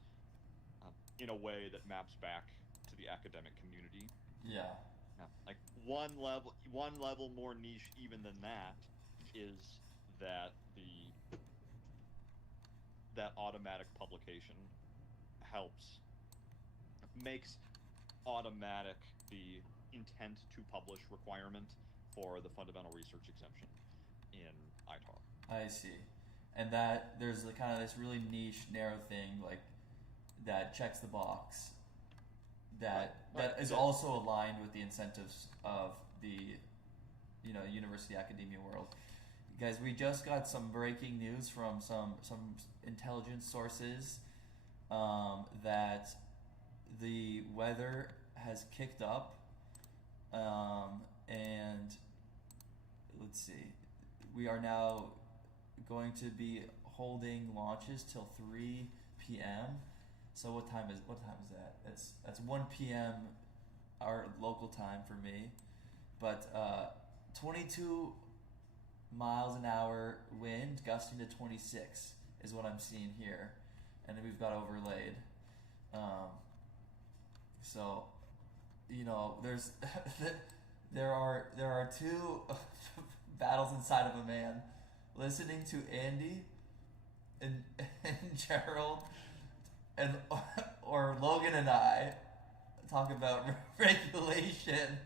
in a way that maps back to the academic community. Yeah. Like one level more niche even than that is that that automatic publication makes automatic the intent to publish requirement for the fundamental research exemption in ITAR. I see. And that there's kind of this really niche, narrow thing like that checks the box that is also aligned with the incentives of the, you know, university academia world. Guys, we just got some breaking news from some intelligence sources that the weather has kicked up, and let's see, we are now going to be holding launches till 3 p.m. So what time is that? That's 1 p.m. our local time for me, but 22 miles an hour wind gusting to 26 is what I'm seeing here, and then we've got overlaid. So, you know, there are two battles inside of a man. Listening to Andy and Gerald and or Logan and I talk about regulation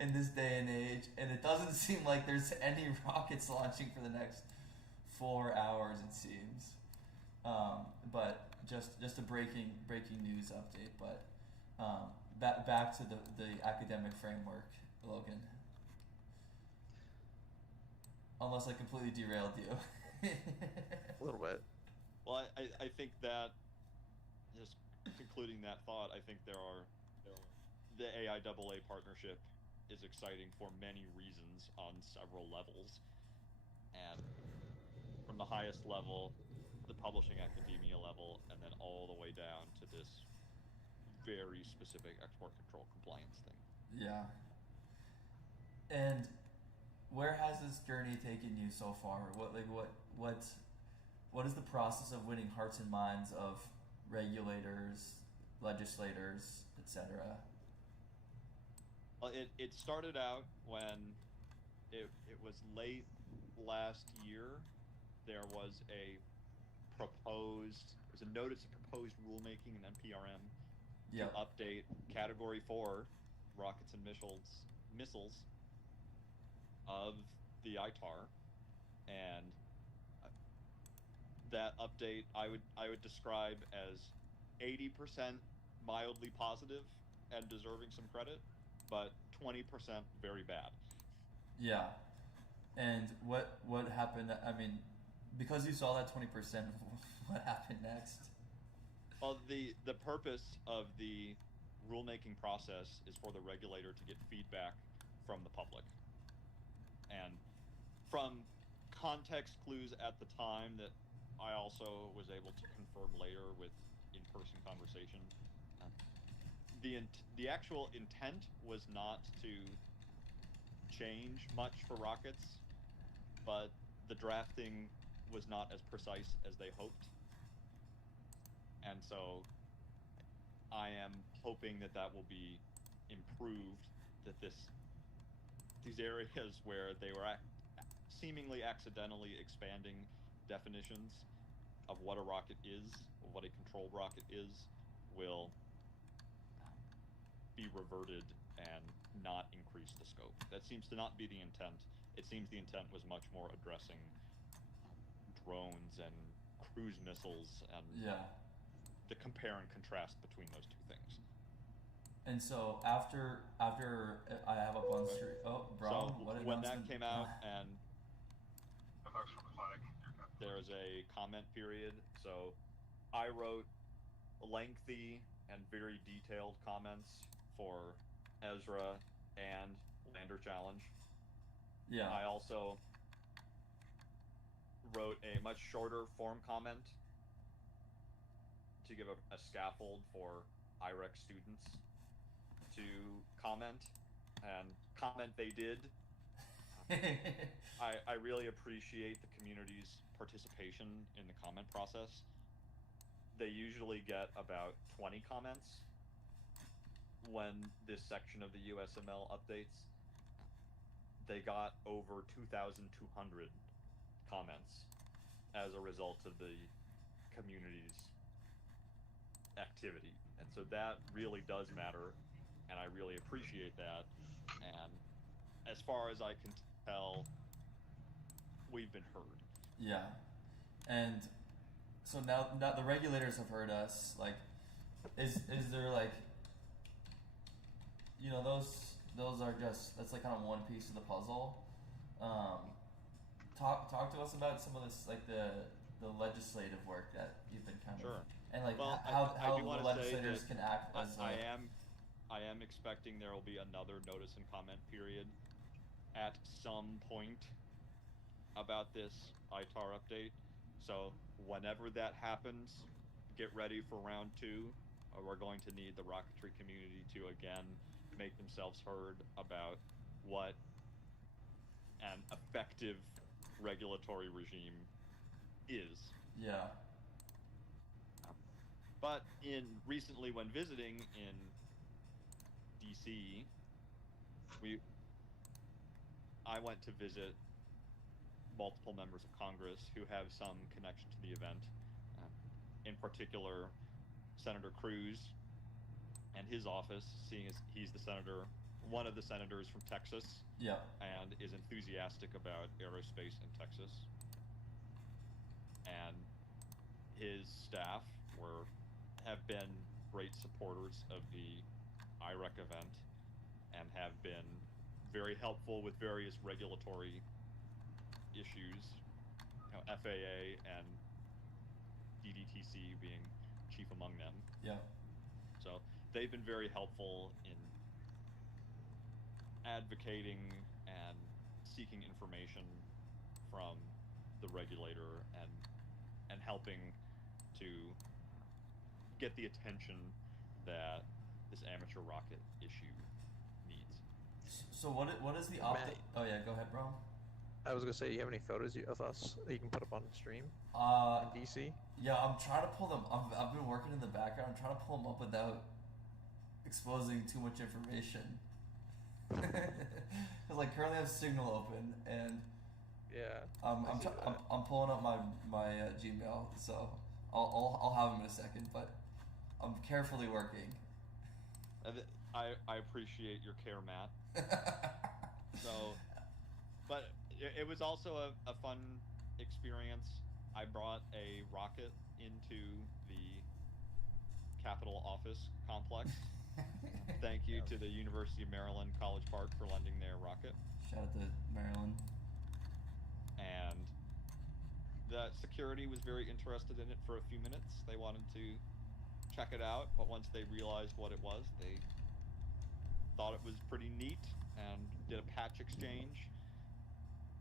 in this day and age, and it doesn't seem like there's any rockets launching for the next 4 hours, it seems. But just a breaking news update. But back to the academic framework, Logan. Unless I completely derailed you. A little bit. Well, I think that, just concluding that thought, I think the AIAA partnership is exciting for many reasons on several levels. And from the highest level, the publishing academia level, and then all the way down to this very specific export control compliance thing. Yeah. And where has this journey taken you so far? What is the process of winning hearts and minds of regulators, legislators, etc.? Well, it started out when it was late last year. There was a notice of proposed rulemaking in NPRM to update Category 4 rockets and missiles of the ITAR, and that update I would describe as 80% mildly positive and deserving some credit, but 20% very bad. Yeah. And what happened? I mean, because you saw that 20%, what happened next? Well, the purpose of the rulemaking process is for the regulator to get feedback from the public. And from context clues at the time that I also was able to confirm later with in-person conversation, the actual intent was not to change much for rockets, but the drafting was not as precise as they hoped. And so I am hoping that will be improved, that these areas where they were seemingly accidentally expanding definitions of what a rocket is, or what a controlled rocket is, will be reverted and not increase the scope. That seems to not be the intent. It seems the intent was much more addressing drones and cruise missiles and the compare and contrast between those two things. And so after I have up on stream. Oh, Brown, so what when announcement? that came out, and there's a comment period, so I wrote lengthy and very detailed comments for Ezra and Lander Challenge. Yeah. I also wrote a much shorter form comment to give a scaffold for IREC students to comment, and comment they did. I really appreciate the community's participation in the comment process. They usually get about 20 comments when this section of the USML updates. They got over 2,200 comments as a result of the community's activity. And so that really does matter, and I really appreciate that. And as far as I can tell, we've been heard. Yeah. And so now the regulators have heard us, like, is there, like, you know, those are just, that's like kind of one piece of the puzzle. Talk to us about some of this, like the legislative work that you've been kind of, and like how the legislators can act as I am expecting there will be another notice and comment period at some point about this ITAR update. So whenever that happens, get ready for round 2. We're going to need the rocketry community to again make themselves heard about what an effective regulatory regime is. Yeah. But recently when visiting in DC, I went to visit multiple members of Congress who have some connection to the event. In particular, Senator Cruz and his office, seeing as he's one of the senators from Texas, and is enthusiastic about aerospace in Texas. And his staff have been great supporters of the IREC event and have been very helpful with various regulatory issues, FAA and DDTC being chief among them. Yeah. So they've been very helpful in advocating and seeking information from the regulator and helping to get the attention that this amateur rocket issue needs. So what is the Oh yeah, go ahead, bro. I was gonna say, do you have any photos of us that you can put up on the stream in DC? Yeah, I'm trying to pull them. I've been working in the background. I'm trying to pull them up without exposing too much information. Because like currently I have Signal open, and yeah, I'm pulling up my Gmail, so I'll have them in a second, but I'm carefully working. I appreciate your care, Matt. So, but it was also a fun experience. I brought a rocket into the Capitol office complex. Thank you to the University of Maryland College Park for lending their rocket. Shout out to Maryland. And the security was very interested in it for a few minutes. They wanted to check it out, but once they realized what it was, they thought it was pretty neat and did a patch exchange.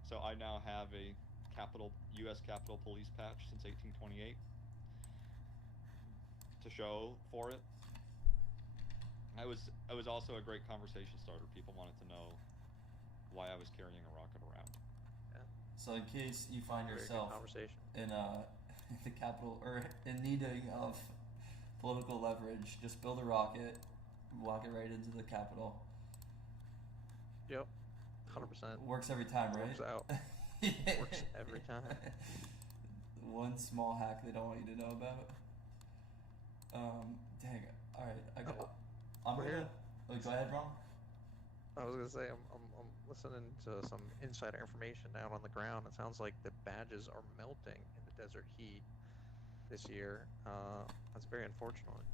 So I now have a U.S. Capitol Police patch since 1828 to show for it. It was also a great conversation starter. People wanted to know why I was carrying a rocket around. Yeah. So in case you find yourself in the Capitol or in needing of political leverage, just build a rocket, walk it right into the Capitol. Yep, 100%. Works every time, right? Works out. Works every time. One small hack they don't want you to know about. Dang. All right, I'm here. Oh, go ahead, Ron. I was gonna say I'm listening to some insider information out on the ground. It sounds like the badges are melting in the desert heat this year. That's very unfortunate.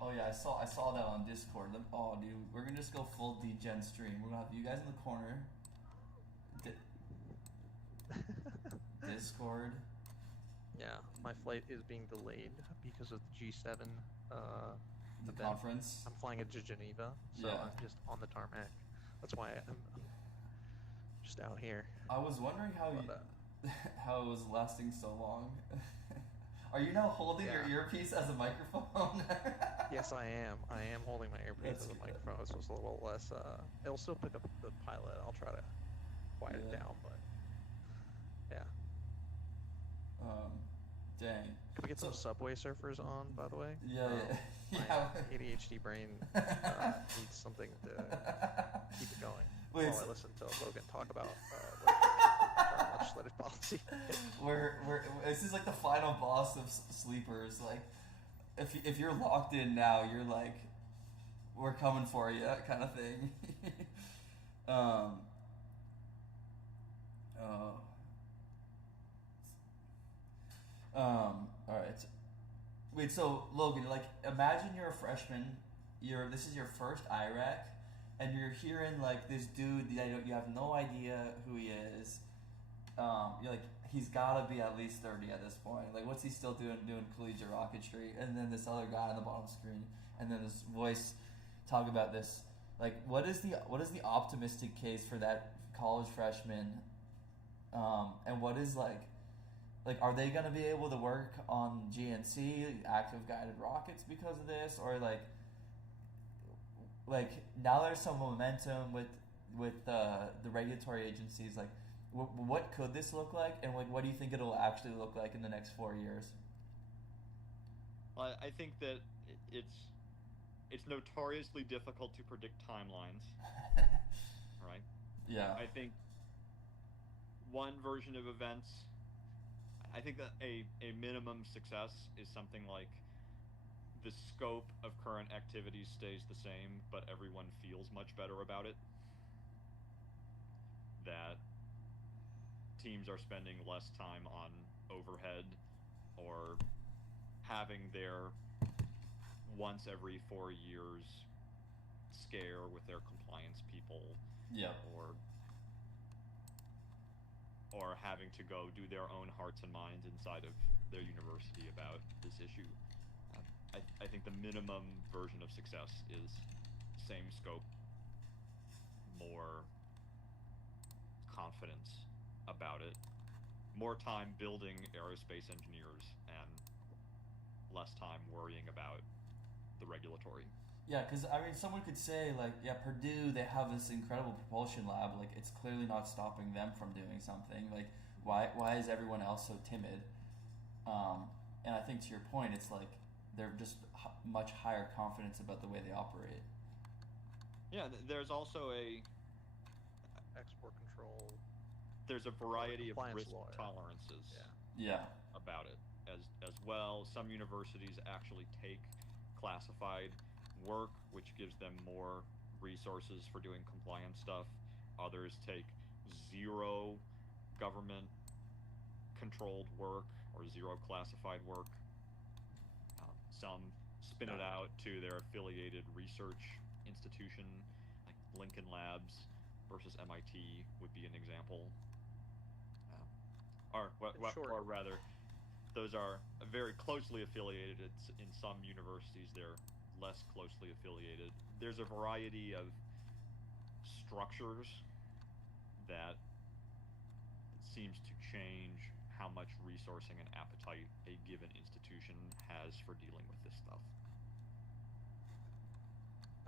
Oh yeah, I saw that on Discord. Oh dude, we're gonna just go full degen stream. We're gonna have you guys in the corner. Discord. Yeah, my flight is being delayed because of the G7 the event. Conference. I'm flying it to Geneva, so yeah. I'm just on the tarmac. That's why I'm just out here. I was wondering how how it was lasting so long. Are you now holding your earpiece as a microphone? Yes, I am. I am holding my earpiece as a microphone. It's just a little less. It'll still pick up the pilot. I'll try to quiet it down, but yeah. Dang. Can we get some Subway Surfers on, by the way? Yeah, my ADHD brain needs something to keep it going. While I listen to Logan talk about legislative policy. This is like the final boss of sleepers. Like, if you're locked in now, you're like, we're coming for you, kind of thing. All right. Wait, so Logan, like, imagine you're a freshman. This is your first IREC, and you're hearing like this dude that you have no idea who he is. You're like, he's gotta be at least 30 at this point. Like, what's he still doing collegiate rocketry? And then this other guy on the bottom screen, and then this voice talk about this. Like, what is the optimistic case for that college freshman? And what is like, are they gonna be able to work on GNC, active guided rockets, because of this, or like now there's some momentum with the regulatory agencies. Like, what could this look like, and like what do you think it'll actually look like in the next 4 years? Well, I think that it's notoriously difficult to predict timelines, right? Yeah. I think one version of events, I think that a minimum success is something like the scope of current activities stays the same, but everyone feels much better about it. That teams are spending less time on overhead or having their once every 4 years scare with their compliance people. Yeah. Or having to go do their own hearts and minds inside of their university about this issue. I think the minimum version of success is same scope, more confidence about it, more time building aerospace engineers and less time worrying about the regulatory. Yeah, because I mean, someone could say like, yeah, Purdue, they have this incredible propulsion lab. Like, it's clearly not stopping them from doing something. Like, why is everyone else so timid? And I think to your point, it's like they're just much higher confidence about the way they operate. Yeah, there's also a export control. There's a variety of Compliance risk lawyer. tolerances. Yeah. About it as well. Some universities actually take classified work, which gives them more resources for doing compliance stuff. Others take zero government controlled work or zero classified work. Some spin it out to their affiliated research institution, like Lincoln Labs versus MIT would be an example. Or rather, those are very closely affiliated. In some universities, they're less closely affiliated. There's a variety of structures that seems to change how much resourcing and appetite a given institution has for dealing with this stuff.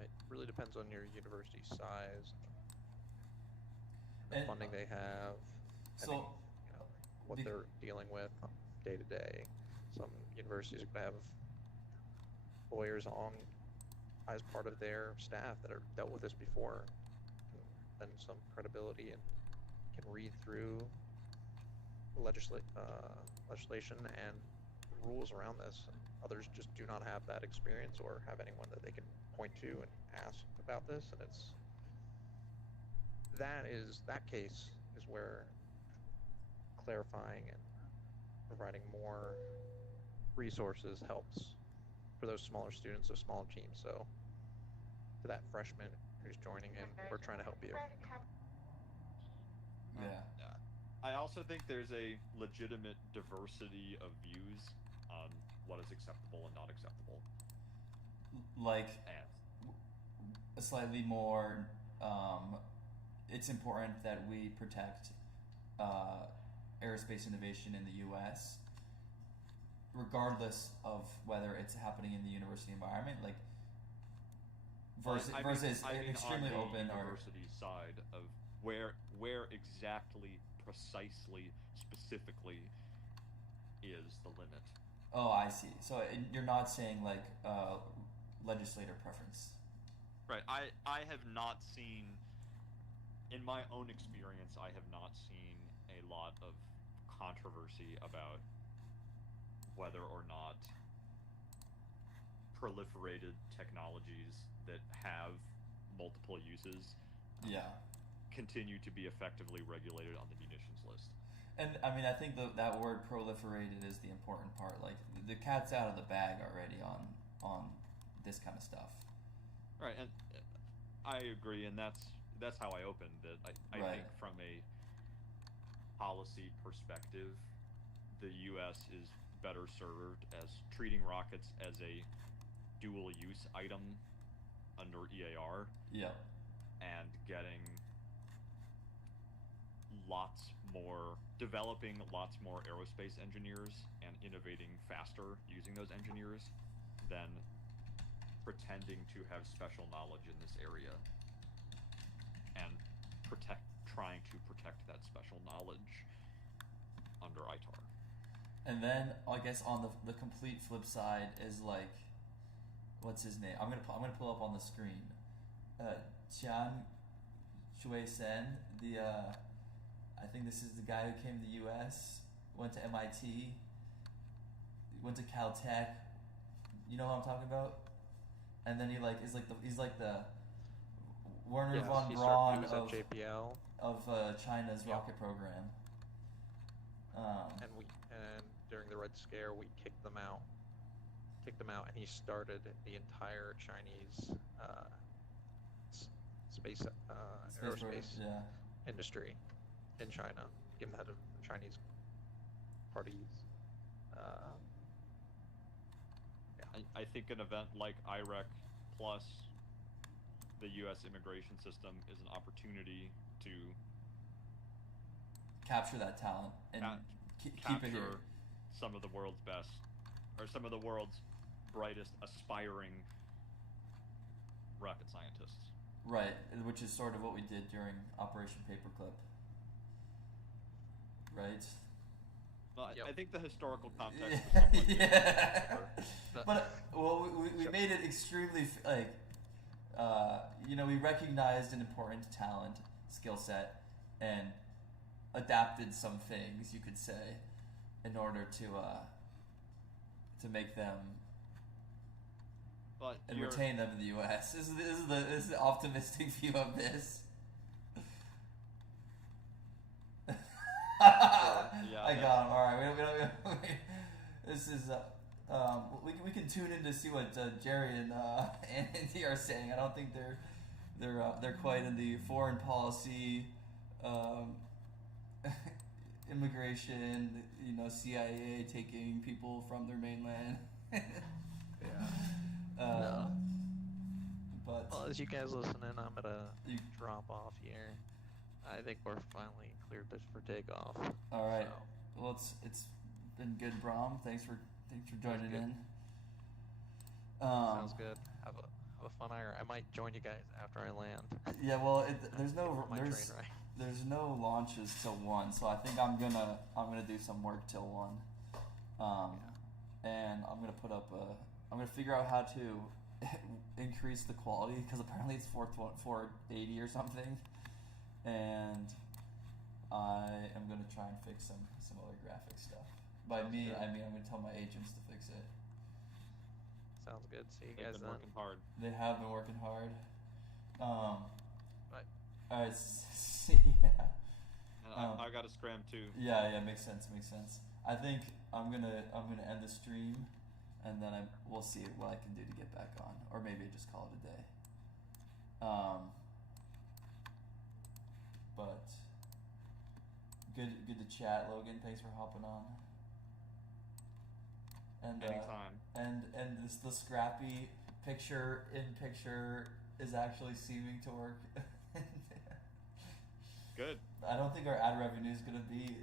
It really depends on your university size, the funding they have, so what they're dealing with day to day. Some universities have lawyers on as part of their staff that have dealt with this before, and some credibility, and can read through legislation and rules around this. And others just do not have that experience or have anyone that they can point to and ask about this. And that case is where clarifying and providing more resources helps for those smaller students, those smaller teams. So to that freshman who's joining in, we're trying to help you. Yeah. I also think there's a legitimate diversity of views on what is acceptable and not acceptable. Like, a slightly more, it's important that we protect aerospace innovation in the U.S., regardless of whether it's happening in the university environment, like versus extremely on the open university side of where exactly, precisely, specifically is the limit. Oh, I see. So you're not saying like legislator preference. Right. I have not seen, in my own experience, I have not seen a lot of controversy about whether or not proliferated technologies that have multiple uses continue to be effectively regulated on the munitions list. And I mean, I think that word proliferated is the important part. Like, the cat's out of the bag already on this kind of stuff. Right, and I agree, and that's how I opened it. I think from a policy perspective, the U.S. is better served as treating rockets as a dual-use item under EAR. Yeah. And developing lots more aerospace engineers and innovating faster using those engineers than pretending to have special knowledge in this area and trying to protect that special knowledge under ITAR. And then I guess on the complete flip side is like, what's his name? I'm gonna pull up on the screen. Chiang Shui-sen, I think this is the guy who came to the U.S., went to MIT, went to Caltech. You know what I'm talking about? And then he's like the Werner von Braun of JPL of China's rocket program. And during the Red Scare, we kicked them out, and he started the entire Chinese aerospace industry in China, given that the Chinese parties. I think an event like IREC plus the U.S. immigration system is an opportunity to capture that talent and keep it here. Capture some of the world's best, or some of the world's brightest aspiring rocket scientists. Right, which is sort of what we did during Operation Paperclip. Right? Well, Yep. I think the historical context was somewhat Yeah. different. But well, we made it extremely we recognized an important talent, skill set, and adapted some things, you could say, in order to make them But and you're- retain them in the U.S. This is the optimistic view of this. Yeah, I got him. All right, we don't this is we can tune in to see what Jerry and Andy are saying. I don't think they're quite in the foreign policy, immigration, CIA taking people from their mainland. Yeah. No. No. But Well, as you guys listen in, I'm gonna You- drop off here. I think we're finally cleared this for takeoff. all right. So, Well, it's been good, Brom. Thanks for joining good. in. sounds good. Have a fun hour. I might join you guys after I land. Yeah, well, there's no Get my train ride. there's no launches till 1, so I think I'm gonna do some work till 1, and I'm gonna figure out how to increase the quality, because apparently it's 480 or something, and I am gonna try and fix some other graphic stuff. By me, good. I mean I'm gonna tell my agents to fix it. Sounds good. See you They've guys been then. working hard. They have been working hard. Bye. Alright, yeah. And I got to scram too. Yeah, makes sense. I think I'm gonna end the stream, and then we'll see what I can do to get back on, or maybe just call it a day. But good to chat, Logan. Thanks for hopping on. And Anytime. and the scrappy picture in picture is actually seeming to work. Good. I don't think our ad revenue is gonna be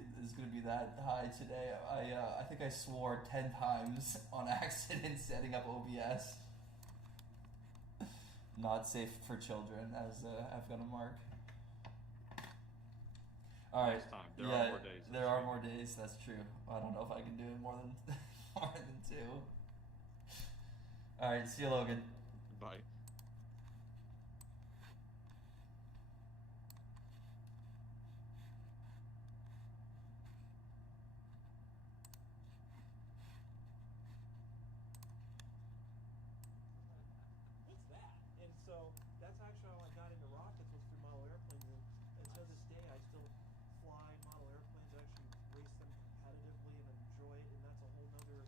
that high today. I think I swore 10 times on accident setting up OBS. Not safe for children, as I've got a mark. All right. Next time. There are more days. There are more days. That's true. I don't know if I can do it more than 2. All right. See you, Logan. Bye. What's that? And so that's actually how I got into rockets, was through model airplanes, and to this day I still fly model airplanes. I actually race them competitively and enjoy it, and that's a whole nother,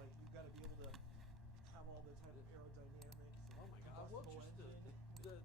like, you've got to be able to have all the type of aerodynamics and Oh my God, I'm combustible interested. engine.